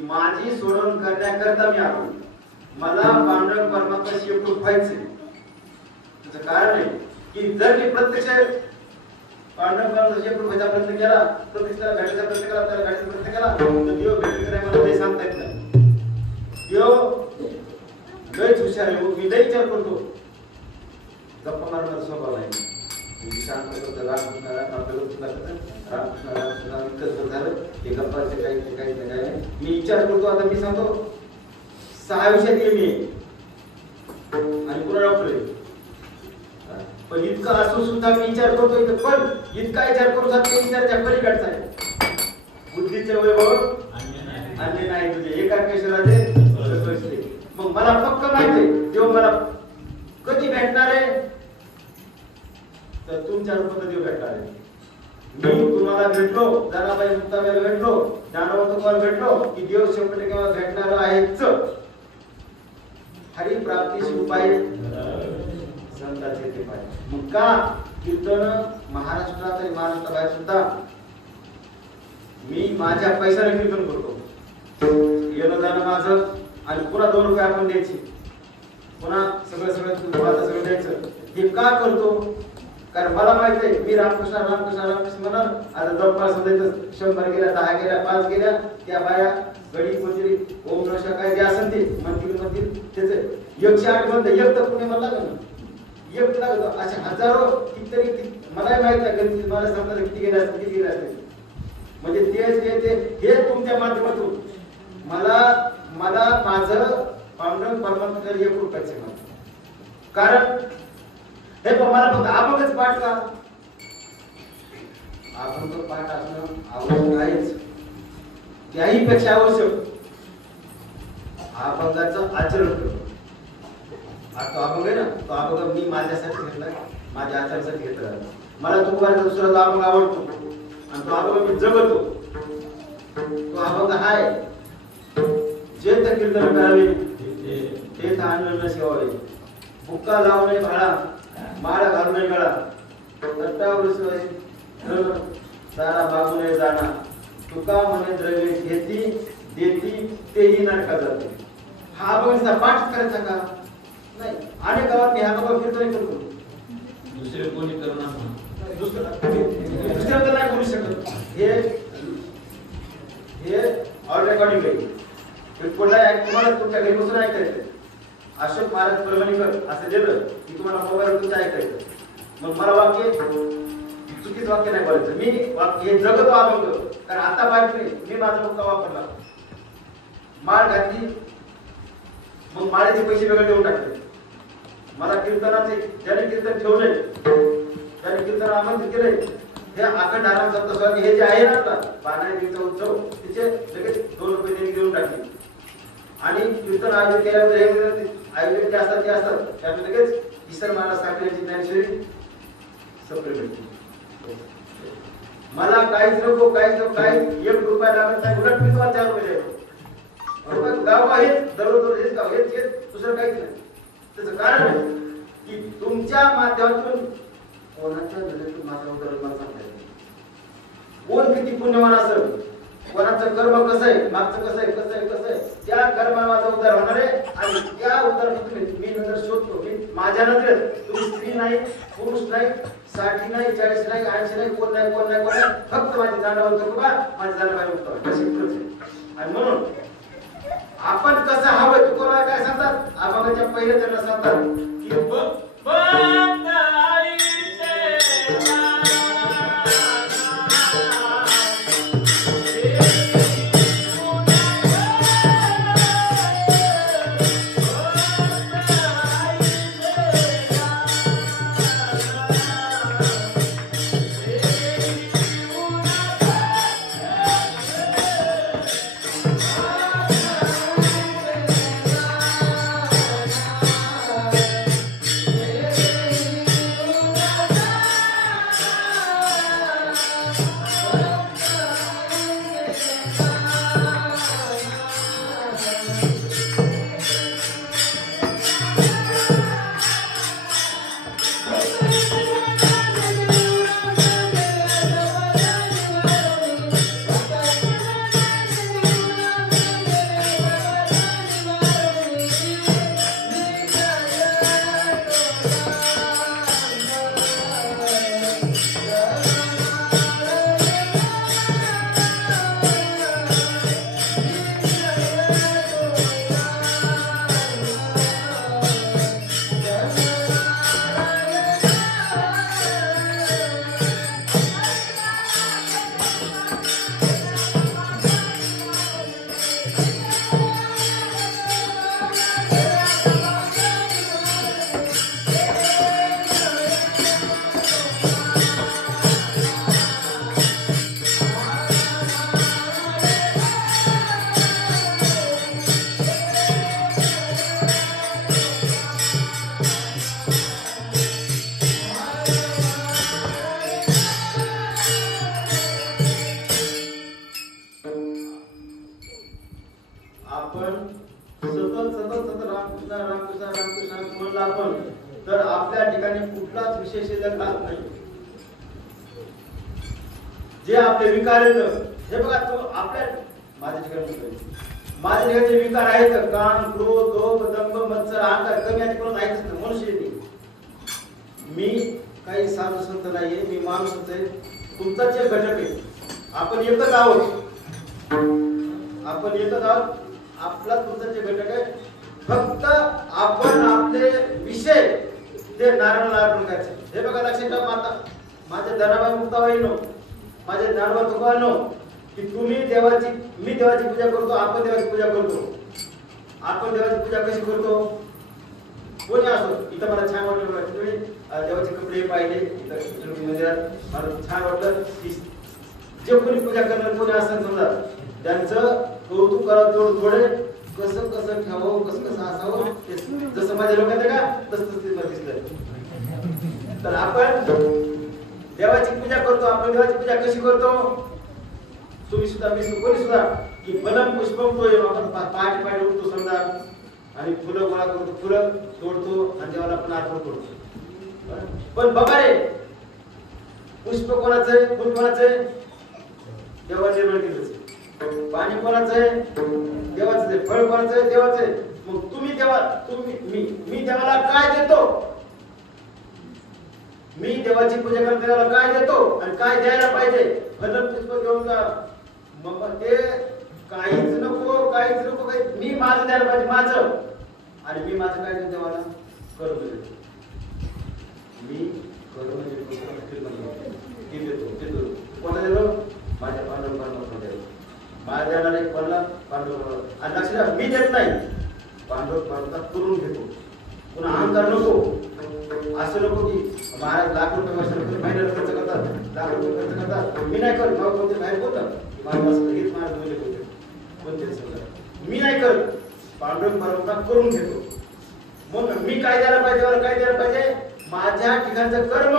माझी सोडवण करण्याकरता मी आलो. मला पांडुरंग परमात्म्याशी एकरूप व्हायचे. त्याचं कारण आहे की जर मी प्रत्यक्ष पांडुरंग परमात्म्याशी एकरूप व्हायचा प्रयत्न केला, प्रत्यक्षाला भेटायचा प्रयत्न केला, त्याला भेटायचा प्रयत्न केला, तर देव भेटले नाही मला काही सांगता येत नाही. देव लयच हुशार आहे, मी लय विचार करतो. गप्पा मारण्याचा स्वभाव आहे, शांत करतो, राग करतो. रामकृष्ण रामकृष्ण इतकंच झालं ते गप्पाचे काही नाही. मी विचार करतो आता मी सांगतो 6 विषयात मी आणि पुन्हा डॉक्टर आहे. पण इतकं असून सुद्धा मी विचार करतो पण इतका विचार करू शकतो विचारच्या पलीकडचा आहे. बुद्धीचे वैभव अन्य नाही तुझे एका केशराचे. मग मला पक्क माहिती देव मला कधी भेटणार आहे तर तुमच्या रूपात देव भेटणार आहे. मी तुम्हाला भेटलो दादाबाई मुक्ताबाईला भेटलो ज्ञानवंत तुम्हाला भेटलो की देव 100% भेटणार आहेच. हरी प्राप्तीची उपाय संतांचे ते पाहिजे. मग का कीर्तन महाराष्ट्रात आणि महाराष्ट्राबाहेर सुद्धा मी माझ्या पैशाने कीर्तन करतो. येणं जाणं माझं आणि पुन्हा 2 रुपये आपण द्यायचे पुन्हा सगळं द्यायचं. हे का करतो कारण मला माहिती आहे मी रामकृष्ण रामकृष्ण रामकृष्ण म्हणाल. आता जवळपास समजायचं 100 गेल्या 10 गेल्या 5 गेल्या त्या बाया गडी कोणतरी ओम नमः काय जे असेल ते म्हणतील त्याचे 108 म्हणतं एक तर पुणे मला लागलं एक लागतं. असे हजारो कितीतरी मला माहिती आहे गणित मला सांगतात किती गेले असतील म्हणजे ते हे तुमच्या माध्यमातून मला माझं पांडुरंग परमात्म्याला 1 रुपयाचे कारण हे पण मला फक्त अभंगच पाठ का अभंग पाठ असणं आवश्यक आहेच. त्याही पेक्षा आवश्यक अभंगाचं आचरण करणं. तो अभंग आहे ना तो अभंग मी माझ्यासाठी घेतलाय माझ्या आचारासाठी घेतला. मला तुकोबाचा दुसरा अभंग आवडतो आणि तो अभंग मी जगतो. तो अभंग हाय जेत कीर्तन करावे तेथ आनंद सेवावे बुक्का लावणे भाळा माळ घालणे गळा तट्टावर सारा बागू नये जाणा तुका म्हणे द्रव्ये घेती देती तेही नरका जाते. हा अभंग पाठ करायचा का नाही. अनेक गावात मी हा अभंग कीर्तन करतो. दुसरे कोणी करणार दुसऱ्याला नाही बोलू शकत. हे ऑल रेकॉर्डिंग आहे. पुढला तुम्हाला तुमच्या घरी बसून ऐकायचं. अशोक महाराज परभणीकर असं दिलं की तुम्हाला मोबाईल तुमचं ऐकायचं. मग मला वाक्य चुकीचं वाक्य नाही बोलायचं. मी हे जगतो अभंग कारण आता बाहेर नाही मी माझा मुक्का वापरला माळ घातली मग माळेचे पैसे वेगळे देऊन टाकले. मला कीर्तनाचे ज्याने कीर्तन ठेवले त्याने कीर्तन आमंत्रित केले. हे अखंड आराम सप्ताह हे जे आहे ना आता बाणाजीचा उत्सव तिचे लगेच 2 रुपये देऊन टाकले आणि कीर्तन आयोजित केल्यावर हे आयोजन जे असतात ते असतात त्यामुळे लगेच ईश्वर महाराज साखरेची ज्ञानेश्वरी सप्रे भेटते. मला काहीच नको काही 1 रुपया लागत नाही. उलट मी तुम्हाला 4 रुपये द्यायला गाव हेच दररोज हेच गाव हेच दुसरं काहीच नाही. त्याचं कारण आहे की तुमच्या माध्यमातून कोणाच्या नजरेतून माझ्या उदाहरण मला सांगता येईल. कोण किती पुण्यवान असेल कोणाचं कर्म कसं आहे मागचं कसं आहे त्या कर्माला माझा उद्धार होणार आहे आणि त्या उद्धारातून मी नंतर शोधतो. मी माझ्या नजरेत तुम्ही स्त्री नाही पुरुष नाही 60 नाही 40 नाही 80 नाही कोण नाही फक्त माझी जाणवत तुकोबा माझी जाणवायला उठतो अशी आहे. आणि म्हणून आपण कसं हवं तुकोबा काय सांगतात अभंगाच्या पहिले त्यांना सांगतात की आपण सतत सतत सतत रामकृष्ण रामकृष्ण रामकृष्ण म्हणलं आपण तर आपल्या ठिकाणी कुठलाच विशेष शिल्लक राहत नाही. जे आपले विकार येत हे बघा तो आपल्या माझ्या ठिकाणी विकार आहेत काम क्रोध लोभ दंभ मत्सर अहंकार कमी आणि कोण ऐकत नाही मनुष्य येते. मी काही साधू संत नाहीये मी माणूसच आहे. तुमचाच एक घटक आहे. आपण एकच आहोत आपला तुमचा जे घटक आहे. फक्त आपण आपले विषय ते नारायणाला अर्पण करायचे. हे बघा लक्षात ठेवा माता माझ्या धनाबाई मुक्ताबाईंनो माझे ज्ञानोबा तुकोबांनो की तुम्ही देवाची मी देवाची पूजा करतो आपण देवाची पूजा करतो. आपण देवाची पूजा कशी करतो कोणी असो इथं मला छान वाटलं तुम्ही देवाचे कपडे पाहिले इथं मंदिरात मला छान वाटलं की जे कोणी पूजा करणार कोणी असं समजा त्यांचं कौतुक करा थोडे कसं कसं ठेवावं कसं असावं जसं माझ्या लोकांचं का तसं ते दिसलं. तर आपण देवाची पूजा करतो. आपण देवाची पूजा कशी करतो तुम्ही सुद्धा मी कोणी सुद्धा की फलम पुष्पम तो आपण पहाटे उठतो समजा आणि फुलं गोळा करतो फुलं तोडतो आणि देवाला आपण अर्पण करतो. पण बघा रे पुष्प कोणाचं आहे फुल कोणाचं आहे देवा निर्माण केलं. पाणी कोणाचं आहे देवाचं आहे. फळ कोणाचं आहे देवाचं आहे. मग मी देवाला काय देतो मी देवाची पूजा करता देवाला काय देतो आणि काय द्यायला पाहिजे फल पुष्प घेऊन जा मग ते काहीच नको काही मी माझं द्यायला पाहिजे माझं आणि मी माझं काय देतो देवाला कर्म देतो. मी कर्म देतो कोणाला देतो माझ्या पांडुरंगाला माझ्या देणारे कोणाला पांडुरंगाला. आणि लक्षात मी देत नाही पांडुरंगाला करून घेतो. पुन्हा अहंकार नको असं नको की महाराज लाख रुपये महिन्याला खर्च करतात लाख रुपये खर्च करतात मी नाही करत भाऊ कोणते बाहेर बोलतात महाराज बोलले कोणते समजा मी नाही करत पांडुरंग परंपरा करून घेतो. मग मी काय द्यायला पाहिजे देवाला काय द्यायला पाहिजे माझ्या ठिकाणचं कर्म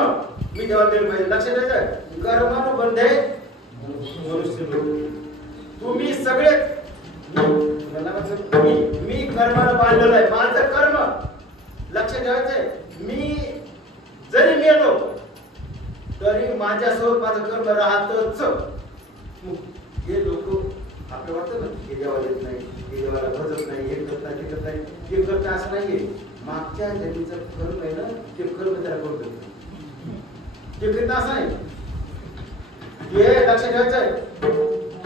मी देवाला दिलं पाहिजे. लक्षात ठेवायचं कर्मानुबंधे मनुष्य तुम्ही सगळे मी कर्मानं बांधलेलं आहे माझं कर्म. लक्षात ठेवायचंय मी जरी मेलो तरी माझ्यासोबत माझं कर्म राहतच. हे लोक आपलं वाटतं ना हे देवाला येत नाही हे देवाला भजत नाही हे करत नाही ते करत नाही हे करत असं नाहीये. मागच्या जन्मीचं कर्म आहे ना ते कर्म त्याला करतो ते करीत असं नाही. हे लक्षात ठेवायचंय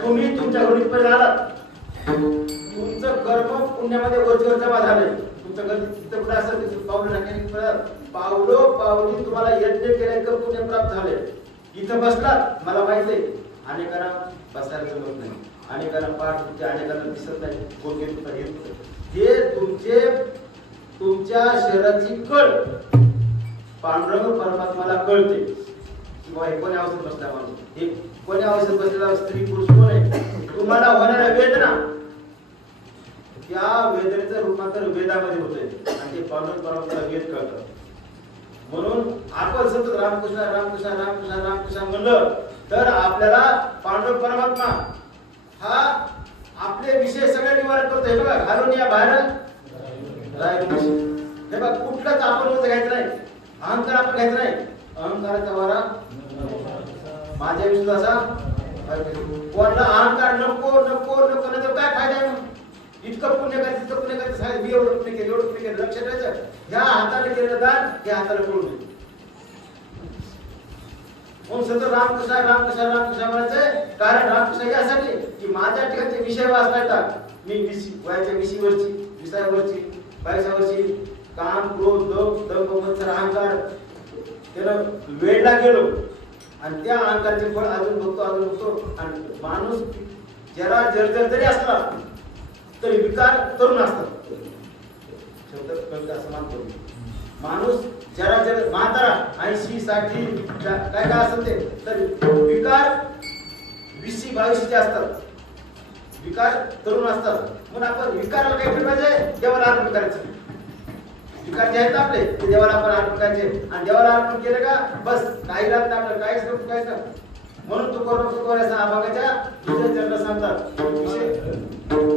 तुम्ही तुमच्या घरी पर्यंत आलात तुमचं कर्म पुण्यामध्ये वरचीवर जमा झालंय. तुमचं घर तिथं कुठं असं पावली तुम्हाला यज्ञ केल्याचं पुण्य प्राप्त झाले. इथं बसलात मला माहिती आहे अनेकांना बसायला जमत नाही अनेकांना पाठ होते अनेकांना दिसत नाही गोगे हे तुमच्या शरीराची कळ पांडुरंग परमात्माला कळते की बाबा हे कोण्या अवस्थेत बसला माणूस हे कोण्या अवस्थेत बसलेला स्त्री पुरुष कोण आहे. तुम्हाला होणाऱ्या वेदना त्या वेदनेचं रूपांतर वेदामध्ये होते आणि ते पांडुरंग परमात्माला वेद कळतात. म्हणून आपण सतत रामकृष्ण रामकृष्ण रामकृष्ण रामकृष्ण म्हणलं तर आपल्याला पांडुरंग परमात्मा हा आपले विषय सगळे निवारण करतो. हे बघा घालून या बाहेर हे बघा कुठलंच आपण घ्यायचं नाही अहंकार आपण घ्यायचं नाही. अहंकाराचा वारा माझ्या विश्वासा कोणाला अहंकार नको नको नको नाही तर काय फायदा आहे. इतकं पुण्य करायचं तितकं पुण्य करायचं मी एवढं पुण्य केलं एवढं पुण्य केलं. लक्षात ठेवायचं ह्या हाताने केलेलं दान हे हाताला कळू नये. म्हणून सतत रामकृष्ण रामकृष्ण रामकृष्ण म्हणायचंय कारण रामकृष्ण यासाठी की माझ्या ठिकाणचे विषय वाचता मी वयाच्या विषयावरची बायसावरची काम क्रोध लोभ दंभ मत्सर अहंकार त्याला वेळला गेलो आणि त्या अहंकाराचे फळ अजून बघतो आणि माणूस जरा जर्जर जरी असला तरी विकार तरुण असतात. शब्द असं मानतो माणूस जरा म्हातारा 80-60 काय काय असेल ते तर विकार 20-22 असतात. विकार तरुण असतात. म्हणून आपण विकाराला काय केलं पाहिजे देवाला अर्पण करायचं. विकार जे आहेत आपले ते देवाला आपण अर्पण करायचे आणि देवाला अर्पण केलं का बस काही राहत नाही आपल्याला काहीच नको काय कर. म्हणून तू कोणाचा अभागाच्या दुसऱ्या चरण सांगतात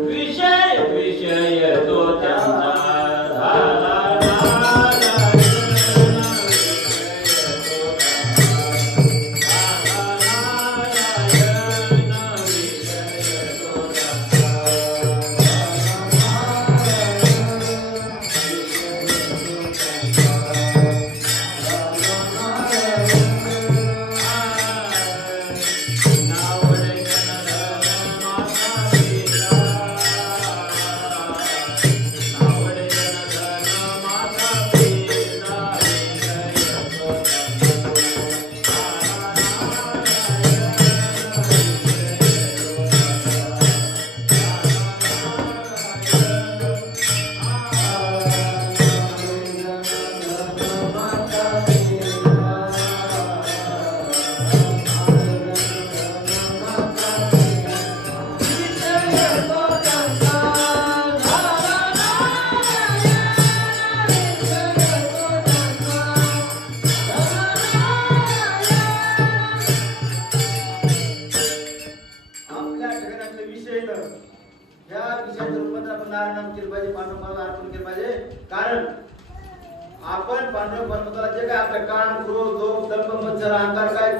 विषय विषयी ह्या विषयाच्या रूपात आपण नारायण केलं पाहिजे, पांडुरंगाला अर्पण केलं पाहिजे. कारण आपण पांडुरंग परमात्म्याला जे काय आपल्या काम, क्रोध, लोभ, दंभ, मत्सर, अहंकार काय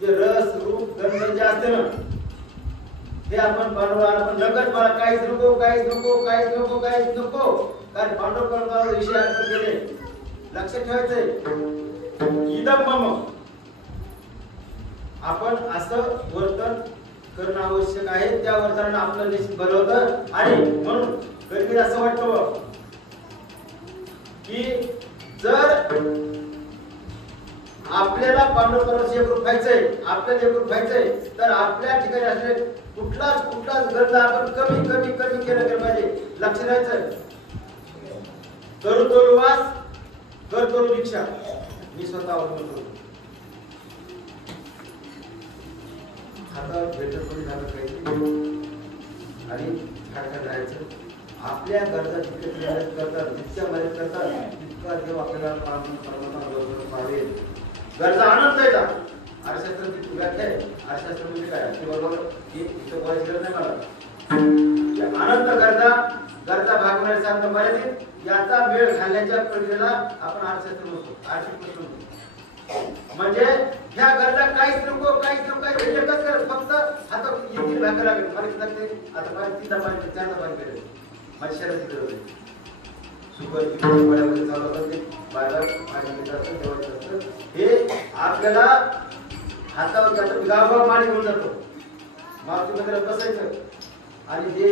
जे रस, रूप, गंध जे असते ना ते आपण पांडुरंगाला अर्पण लगत मला काहीच नको, काहीच नको, काहीच नको, काहीच नको. कारण पांडुरंग परमात्म्याला विषय अर्पण केले. लक्षात ठेवायचंय इदम मम. आपण असं वर्तन करणं आवश्यक आहे. त्या वर्तनानं आपलं निश्चित भलं होतं. आणि म्हणून कधी असं वाटतं की जर आपल्याला पांडुरंगाची एकरूप व्हायचंय, आपल्याला एकरूप व्हायचंय तर आपल्या ठिकाणी असले कुठलाच गरज आपण कमी कमी कमी केलं पाहिजे. लक्ष द्यायचं. करू तो वास, कर तो भिक्षा. मी स्वतःवर करतो. हातावर भेटत कोणी झालं पाहिजे आणि झाडखाड राहायचं. आपल्या गरजा जितक्या मदत करतात, जितक्या मदत करतात तितका देव आपल्याला परमात्मा पावेल. गरजा आनंद येतात. अर्थशास्त्राची व्याख्या आहे. अर्थशास्त्र म्हणजे काय ते बरोबर की इथं बोलायची गरज नाही मला. आनंद गरजा भागवणारे सांगतो मर्यादित याचा मेळ घालण्याच्या प्रक्रियेला आपण अर्थशास्त्र म्हणतो, आर्थिक प्रश्न म्हणतो. म्हणजे ह्या गरजा काहीच नको, काहीच नको, काहीच एकच कर. फक्त आता इतकी भाकर लागेल मला सांगते. आता मला 3 पाणी 4 पाणी करेल माझ्या शरीराची गरज आहे. शुगर किती बऱ्यामध्ये चालू असतात ते बाजार पाणी घेत असतं, जेवायचं असतं. हे आपल्याला हातावर जातं. गावगाव माळी घेऊन जातो. मारुती मंदिरात बसायचं आणि जे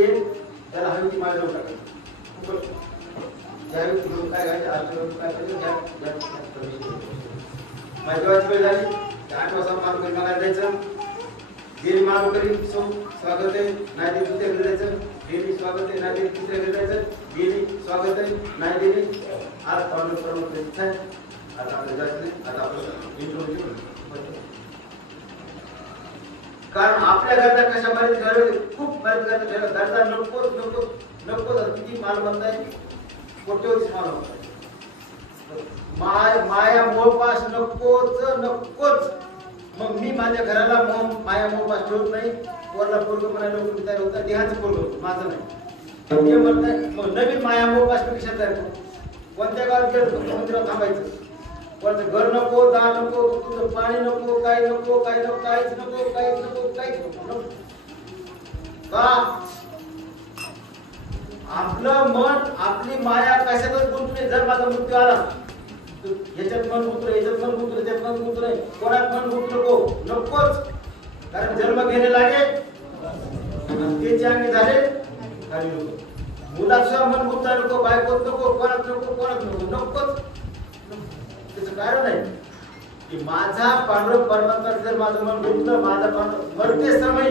त्याला हवी ती माळ देऊन टाकायचं. ज्यावेळी घेऊन काय घ्यायचं आजच्या काय करायचं माझी वेळ झाली. 8 वाजता मारुती मागायला जायचं. गेली मारुती स्वागत आहे, नाही दिली दुसऱ्या घरी जायचं. गेली स्वागत आहे, नाही दिली तिसऱ्या घरी जायचं. गेली स्वागत आहे, नाही दिली. आज पांडुरंग इच्छा आहे. आता आपलं जायचं नाही. आता आपलं इंट्रोड्यूस. कारण आपल्या गरजा कशा मर्यादित खूप मर्यादित गरजा नकोच नकोच नकोच. किती मालमत्ता आहे, कोट्यवधी मालमत्ता आहे. माया मोहपास नकोच नकोच. मग मी माझ्या घराला माया मोहपास ठेवत नाही. वरला पोरग म्हणायला लोक तयार होतात. देहाचं पोरग माझं नाही ते म्हणताय. मग नवीन माया मोहपास मी कशात तयार करतो. कोणत्या गावात गेलो मंदिरात थांबायचं. कोणाचं घर नको, दार नको, तुझं पाणी नको, काय नको, काय नको, काहीच नको, काहीच नको, काहीच नको. का आपलं मन आपली माया कशातच गुंतून. जर माझा मृत्यू आला याच्यात मन गुंतलं, याच्यात मन गुंतलं, त्याच्यात मन गुंतलं, कोणात मन गुंतलं नकोच. कारण जन्म घेणे लागे त्याचे अंगी झाले खाली नको. मुलाचं मन गुंता नको, बायकोत नको, कोणात नको, कोणात नको, नकोच. त्याचं कारण आहे की माझा पांडुरंग परमात्मा जर माझं मन गुंतलं, माझा पांडुरंग मरते समय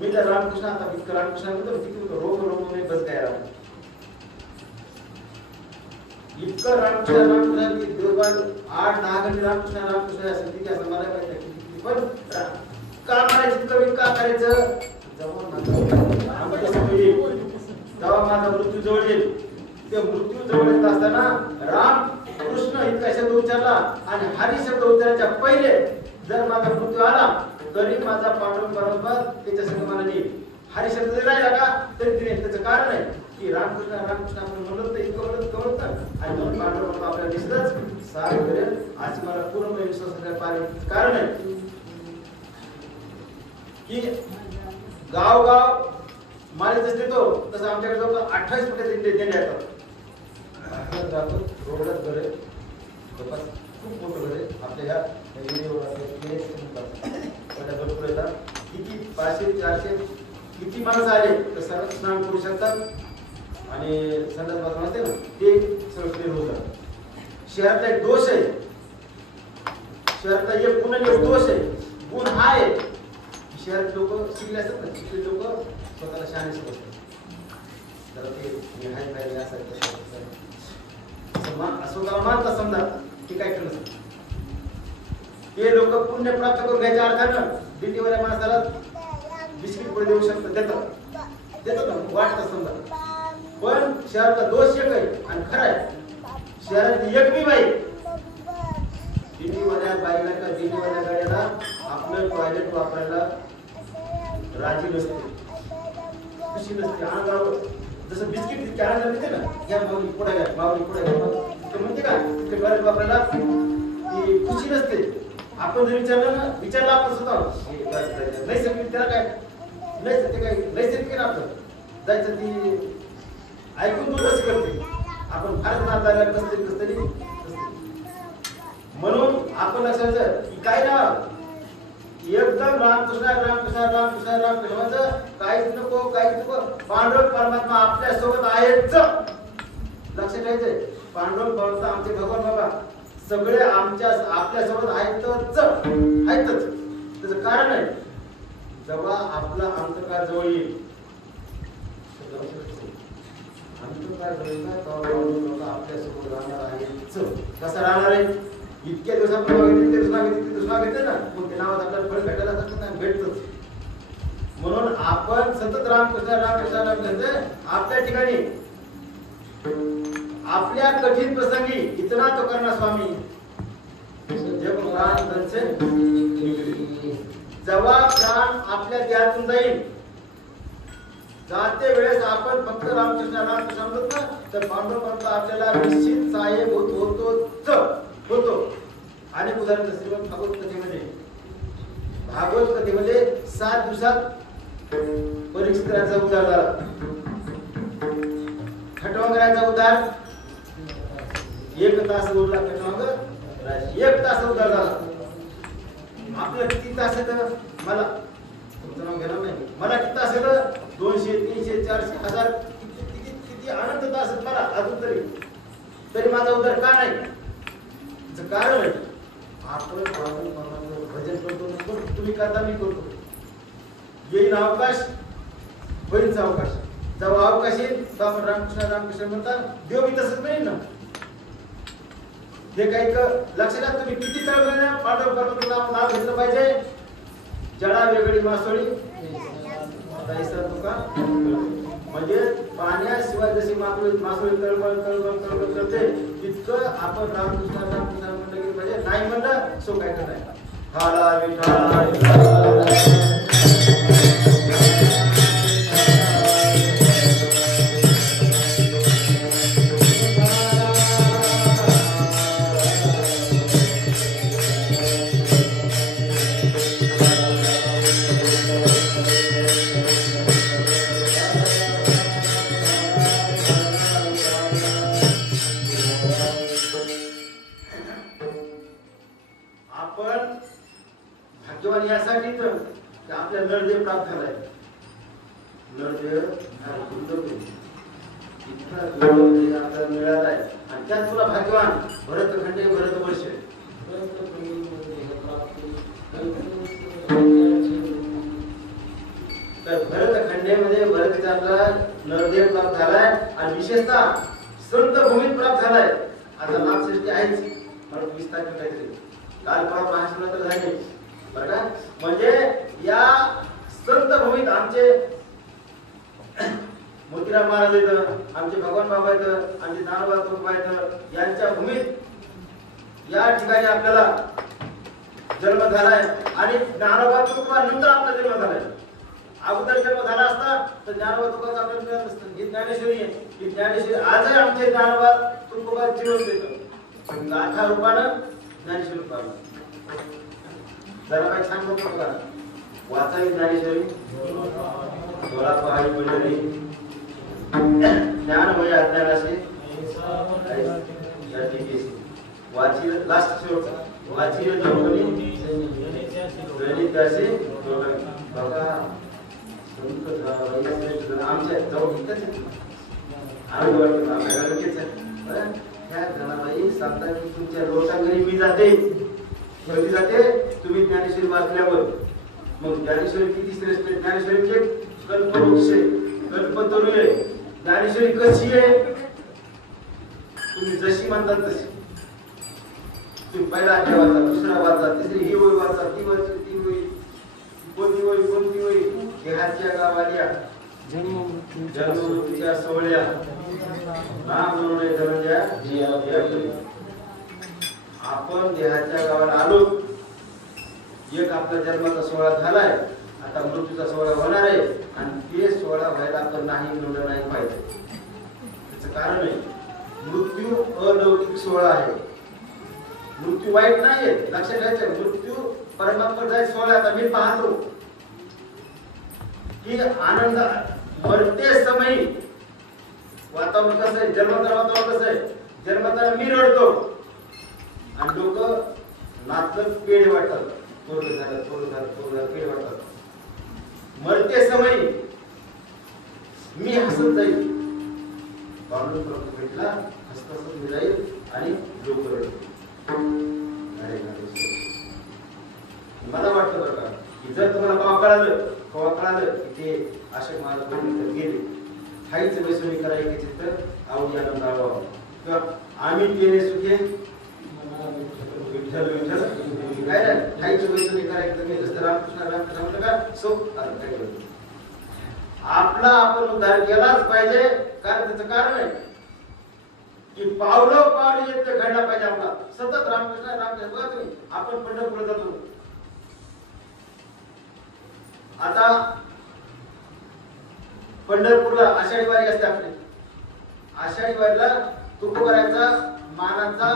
मी जर रामकृष्ण आता इतकं रामकृष्णाबद्दल किती रोग नाही बस काय राम इतकं रामकृष्ण की देवबान 8-10 घंटे रामकृष्ण असेल किती असं मला माहिती किती. पण का करायचं कमी का करायचं. जेव्हा माझा मृत्यू जवळ येईल ते मृत्यू जवळ येत असताना राम कृष्ण इतका शब्द उच्चारला आणि हरी शब्द उच्चारायच्या पहिले जर माझा मृत्यू आला तरी माझा पांडुरंग परमात्मा त्याच्या संग मला नेईल. हरी शब्द जरी राहिला का तरी तिने. त्याचं कारण आहे की रामकृष्ण रामकृष्ण आपण म्हणत तर इतकं म्हणत आणि म्हणून पांडुरंग आपल्याला दिसतच सार करेल अशी मला पूर्ण विश्वास पाहिजे. कारण आहे की गाव माळीतच देतो तसं आमच्याकडे जवळ 28 फुटाचे देणे येतात. रोडलाच घर आहे, खूप मोठं घर आहे. आपल्या भरपूर येतात. किती 500-400 किती माणसं आले तर सर्व स्नान करू शकतात आणि संडास बाथरूम असते ना ते सगळं क्लिअर होतात. शहरातला एक दोष आहे, शहरातला एक गुण आणि एक दोष आहे. गुण हा आहे शहरात लोक शिकले असतात ना, शिकले लोक स्वतःला शहाणे समजतात. जरा ते हाय पाहिजे असं स्वतःला मानतात. समजा ते काय केलं ते लोक पुण्य प्राप्त करून घ्यायच्या अर्थानं दिल्लीवाल्या माणसाला बिस्किट पुढे देऊ शकतात, देतात ना वाटतं समजा. पण शहरातला दोष एक आहे आणि खरं आहे शहरातली एक बी बाई दिल्लीवाल्या बाईला का दिल्लीवाल्या गाड्याला आपलं टॉयलेट वापरायला राजी नसते. खुशी नसते, अंगावर जसं बिस्किट कॅरेला मिळते ना, घ्या माऊली पुढे घ्या, माऊली पुढे घ्या, तर म्हणते का ते बऱ्याच बापराला ती खुशी नसते. आपण जर विचारलं आपण स्वतः नैसर्गिक त्याला काय ते काय नैसर्गिक आपलं जायचं ती ऐकून तो कसं करते. आपण फारच नात आल्या कसं तरी म्हणून आपण लक्षात की काय ना एकदम रामकृष्ण रामकृष्ण रामकृष्ण रामकृष्ण म्हणजे काहीच नको पांडुरंग परमात्मा आपल्या सोबत आहेच. लक्षात ठेवायचंय पांडुरंग परमात्मा आमचे भगवान बाबा सगळे आपल्या सोबत आहेतच. त्याचं कारण आहे जेव्हा आपला अंतकार जवळ येईल आपल्या सोबत राहणार आहेच. कसं राहणार आहे इतक्या दिवसापूर्वी मागितले ना मग ते नावात आपल्याला फळ भेटायला भेटतच. म्हणून आपण सतत रामकृष्ण रामकृष्ण रामकृष्ण आपल्या ठिकाणी आपल्या कठीण प्रसंगी इतना तो करना स्वामी जब प्राण तन से जेव्हा प्राण आपल्या देहातून जाईल जाते वेळेस आपण फक्त रामकृष्ण रामकृष्ण म्हणतो ना तर पांडुरंग आपल्याला निश्चित सहाय्य होतो. आणि उदाहरण श्रीमद भागवत कथेमध्ये 7 दिवसात परीक्षितांचा उद्धार झाला. खटवांगराचा उद्धार 1 तास उरला. खटवांगर 1 तास उद्धार झाला. आपल्याला किती तास येतं मला तुमचं नाव घेणार नाही. मला किती तास येतं 200 300 400 1000 किती अनंत तास आहेत मला अजून तरी माझा उद्धार का नाही. त्याचं कारण आहे आपण भजन करतो तुम्ही करता मी करतो. येईल अवकाश होईल अवकाश जेव्हा अवकाश येईल तर आपण रामकृष्ण रामकृष्ण म्हणता. देव बी तसंच नाही ना. हे काही लक्षात तुम्ही किती तळमळीने पांडुरंग परमात्म्याचं नाव घेतलं पाहिजे. जडा वेगळी मासोळी म्हणजे पाण्याशिवाय जशी मासोळी तळमळ करते तितकं आपण रामकृष्ण रामकृष्ण म्हणलं गेलं पाहिजे. नाही म्हणलं सो काय करणार हाला विठा यासाठी तर आपल्या नरदेव प्राप्त झालाय. नरदेव आपल्याला मिळालाय आणि त्यात तुला भाग्यवान भरतखंडे भरत वर्ष तर भरतखंडेमध्ये भरतचांद्र नरदेव प्राप्त झालाय आणि विशेषतः संत भूमीत प्राप्त झालाय. आता नामसृष्टी आहेच मला 20 तारखेला काहीतरी काल परवा महाशिवरात्र झाली बरं का. म्हणजे या संत भूमीत आमचे मोतीराम महाराज आहेत, आमचे भगवान बाबा आहेत, आमचे ज्ञानोबा तुकोबा आहेत. यांच्या भूमीत या ठिकाणी आपल्याला जन्म झालाय आणि ज्ञानोबा तुकोबा नंतर आपला जन्म झालाय. अगोदर जन्म झाला असता तर ज्ञानोबा तुकोबा आपल्याला मिळत नसतं. ही ज्ञानेश्वरी आहे. ही ज्ञानेश्वरी आजही आमचे ज्ञानोबा तुकोबा जिवंत येतं गाथा रूपानं ज्ञानेश्वरी रूपानं. जरा काय छान बघतो बघा वाचावी ज्ञानेश्वरी डोळा पहावी मंडळी ज्ञानमय अज्ञानाशी वाची लास्ट शेवट वाची जवळी गणिताशी बघा आमच्या जवळ आनंद वाटतो आपल्या गणितच आहे. ह्या जनाबाई सांगता की तुमच्या लोटांगरी मी जाते कधी जाते तुम्ही ज्ञानेश्वरी वाचल्यावर. मग ज्ञानेश्वरी किती श्रेष्ठ. ज्ञानेश्वरी म्हणजे कल्पवृक्ष कल्पतरू आहे. ज्ञानेश्वरी कशी आहे तुम्ही जशी म्हणतात तशी. तुम्ही पहिला अध्याय वाचा, दुसरा वाचा, तिसरी ही ओळ वाचा, ती वाचा, ती ओळ कोणती ओळ देहाच्या गावाल्या जन्ममृत्यूच्या सोहळ्या नाम नोंदणी धनंजया. आपण देहाच्या गावाला आलो. एक आपला जन्माचा सोहळा झालाय. आता मृत्यूचा सोहळा होणार आहे आणि ते सोहळा व्हायला पण नाही म्हणलं नाही पाहिजे. त्याचं कारण आहे मृत्यू अलौकिक सोहळा आहे. मृत्यू वाईट नाहीये, लक्षात घ्यायचं. मृत्यू परमात्मा जायचं सोहळा. आता मी पाहतो की आनंद मरते समयी वातावरण कसं आहे, जन्मताना वातावरण कसं आहे. जन्मताना मी रडतो आणि लोक नाचत पेढे वाटतात, थोडं झालं थोडं झालं थोडं झालं पेढे वाटतात. मरते समयी मी हसत जाईल, पांडुरंग प्रभू भेटला, हसत हसत मी जाईल आणि लोक रडतील. मला वाटतं बरं का की जर तुम्हाला कवा कळालं की ते अशोक महाराज गेले, हाईच वैसवणी करायची तर आवडी आनंद आळावा किंवा आम्ही केले सुखे विठ्ठल विठ्ठल काय ना हाईच वैसवणी करायची तर मी जसं रामकृष्ण रामकृष्ण म्हटलं का सुख आपला आपण उद्धार केलाच पाहिजे. कारण त्याचं कारण आहे की पावलं पावलं येत घडला पाहिजे आपला सतत रामकृष्ण रामकृष्ण. बघा तुम्ही आपण पंढरपूरला जातो. आता पंढरपूरला आषाढी वारी असते आपली. आषाढी वारीला तुकोबारायचा मानाचा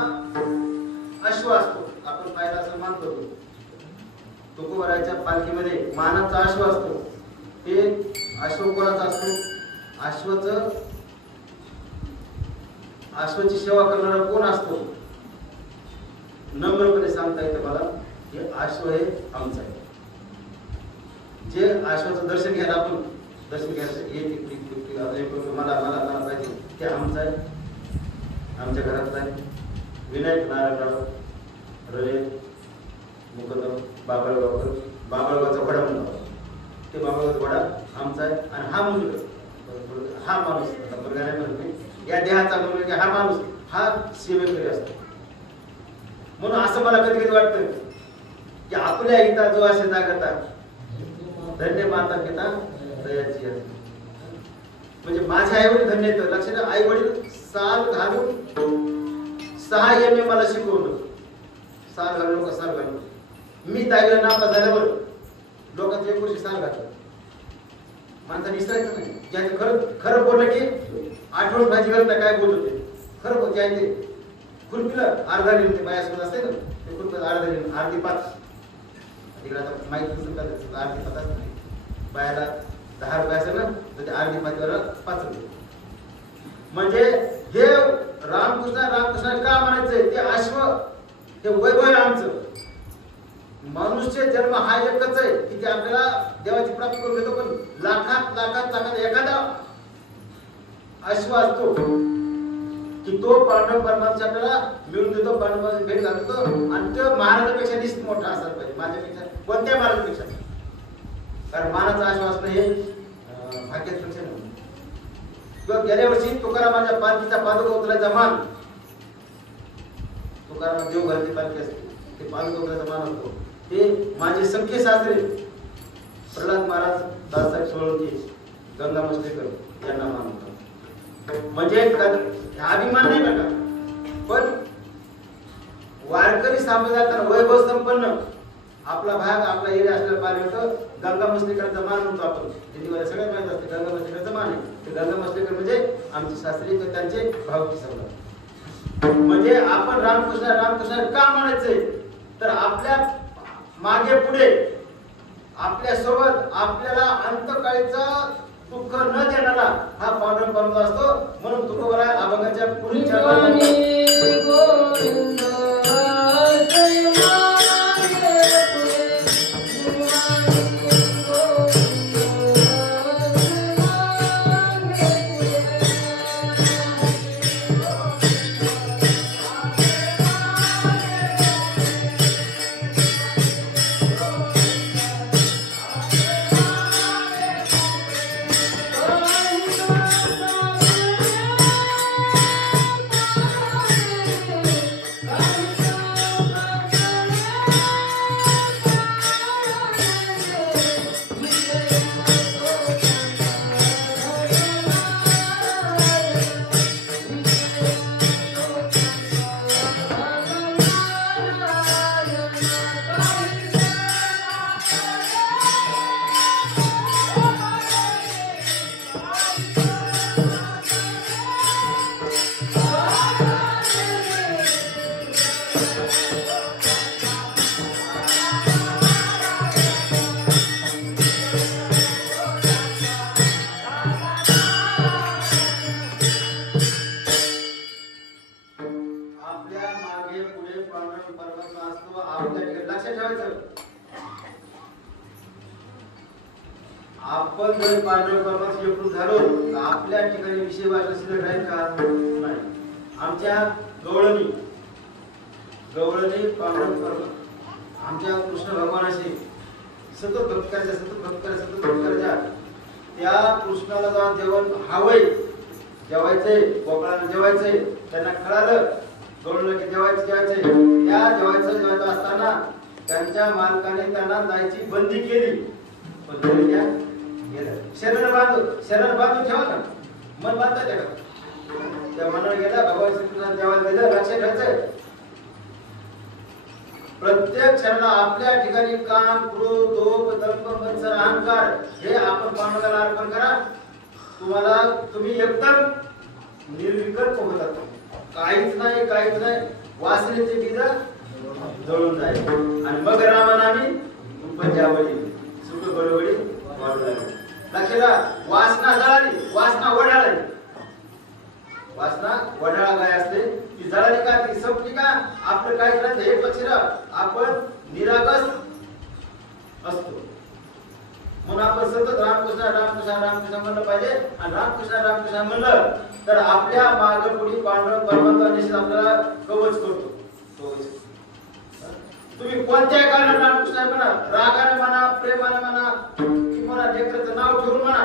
अश्व असतो. आपण पाहिला असं मानतो. तुकोबारायच्या पालखीमध्ये मानाचा अश्व असतो. ते अश्व कोणाचा असतो? अश्वाची सेवा करणारा कोण असतो? नम्रपणे सांगता येतं मला की अश्व हे आमचं आहे. जे अश्वाचं दर्शन घ्यायला आपण दर्शन घ्यायचं मला मला मला पाहिजे ते आमचं आहे. आमच्या घरातलं आहे. विनायक नारायणराव रळे मुकदम बाबळगावचा घोडा म्हणतो. ते बाबळगावचा घोडा आमचा आहे. आणि हा मुलगा हा माणूस मुलगा नाही म्हणत या देहाचा मुलगा हा माणूस हा सेवेकरी असतो. म्हणून असं मला कधी कधी वाटतं की आपल्या हिता जो असे जागता धन्य माता पिता दयाची असते. म्हणजे माझे आई वडील धन्य आहेत. लक्षात आई वडील साल घालून 6 MA मला शिकवलं. साल घालून का साल घालून मी 10वीला नापास झाल्यावर लोकांचे 1 वर्ष साल घातलं. माणसाने विसरायचं नाही. ज्याचं खरं खरं बोललं की आठवण भाजी घालता काय बोलत होते खरं बोलते आहे ते. खुरपीला अर्धा लिहून ते बायासोबत असते ना ते खुरपीला अर्धा लिहून अर्धी 5 तिकडे आता माहिती नसेल का अर्धी 5 नाही बायाला 10 रुपये असेल ना तर ते अर्धी 5 रुपये. म्हणजे हे रामकृष्ण का म्हणायचंय? ते अश्व ते वैभव आहे आमचं. मनुष्य जन्म हा एकच आहे की ते आपल्याला देवाची प्राप्ती करून देतो. पण लाखात एखादा अश्व असतो की तो पांडव परमात्मा आपल्याला मिळून देतो. पांडवाची भेट घालतो आणि तो महाराजापेक्षा निश्चित मोठा असायला पाहिजे. माझ्यापेक्षा कोणत्या महाराजापेक्षा. कारण मानाचा अश्व असणं हे भाग्याचं लक्षण आहे. किंवा गेल्या वर्षी तुकारामाच्या पालखीचा पादुका उचलायचा मान तुकाराम देवघराची पालखी असते ते पादुका उचलायचा मान असतो. ते माझे सख्खे सासरे प्रल्हाद महाराज दाससाहेब सोळंकी गंगा मस्तेकर यांना मान होता. म्हणजे अभिमान नाही बघा. पण वारकरी संप्रदायात वैभव संपन्न आपला भाग आपला एरिया असलेला पाहिजे होतं. गंगा मस्तेकरांचा मान म्हणतो आपण. दिल्लीमध्ये सगळ्यात माहित असते गंगा मस्तेकरांचा मान आहे. ते गंगा मस्तेकर म्हणजे आमचे शास्त्री तर त्यांचे भावकी समजा. म्हणजे आपण रामकृष्ण का म्हणायचंय तर आपल्या मागे पुढे आपल्या सोबत आपल्याला अंतकाळीचा दुःख न देणारा हा पांडुरंग परमात्मा असतो. म्हणून तुकोबरा अभंगाच्या पुढील आपण जर पांडुरंग परमात्म्याशी एकरूप झालो तर आपल्या ठिकाणी विषय वाचन शिल्लक राहील का? नाही. आमच्या गवळणी पांडुरंग आमच्या कृष्ण भगवानाशी सतत भक्त करायच्या त्या कृष्णाला जेव्हा जेवण हवंय, जेवायचंय, गोपाळाला जेवायचंय, त्यांना कळालं गवळणं की जेवायचं त्या जेवायचं असताना त्यांच्या मालकाने त्यांना जायची बंदी केली. पण तरी त्या गेल्या. शरीर बांधून ठेवा ना, मन बांधता का? त्या मनावर गेला भगवान श्रीकृष्ण जेवायला दिलं. लक्षात ठेवायचं प्रत्येक क्षणाला आपल्या ठिकाणी काम, क्रोध, लोभ, दंभ, मत्सर, अहंकार हे आपण पांडुरंगाला अर्पण करा. तुम्ही एकदम निर्विकल्प होतात. काहीच नाही वासनेचे बीज जळून जाईल आणि मग रामनामी उपजावली सुख बळवडी वाढू लागली. लक्षात वासना जळाली, वासना वढाळा काय असते ती जळाली का, ती संपली का, आपलं काय करायचं हे लक्ष आपण निरागस असतो. म्हणून आपण सतत रामकृष्ण म्हणलं पाहिजे. आणि रामकृष्ण म्हणलं तर आपल्या मागे पुढे पांडुरंग परमात्मा निश्चित आपल्याला कवच करतो. तुम्ही कोणत्याही कारणाने रामकृष्ण म्हणा, रागाने म्हणा, प्रेमाने म्हणा, किंवा लेकराचं नाव ठेवून म्हणा,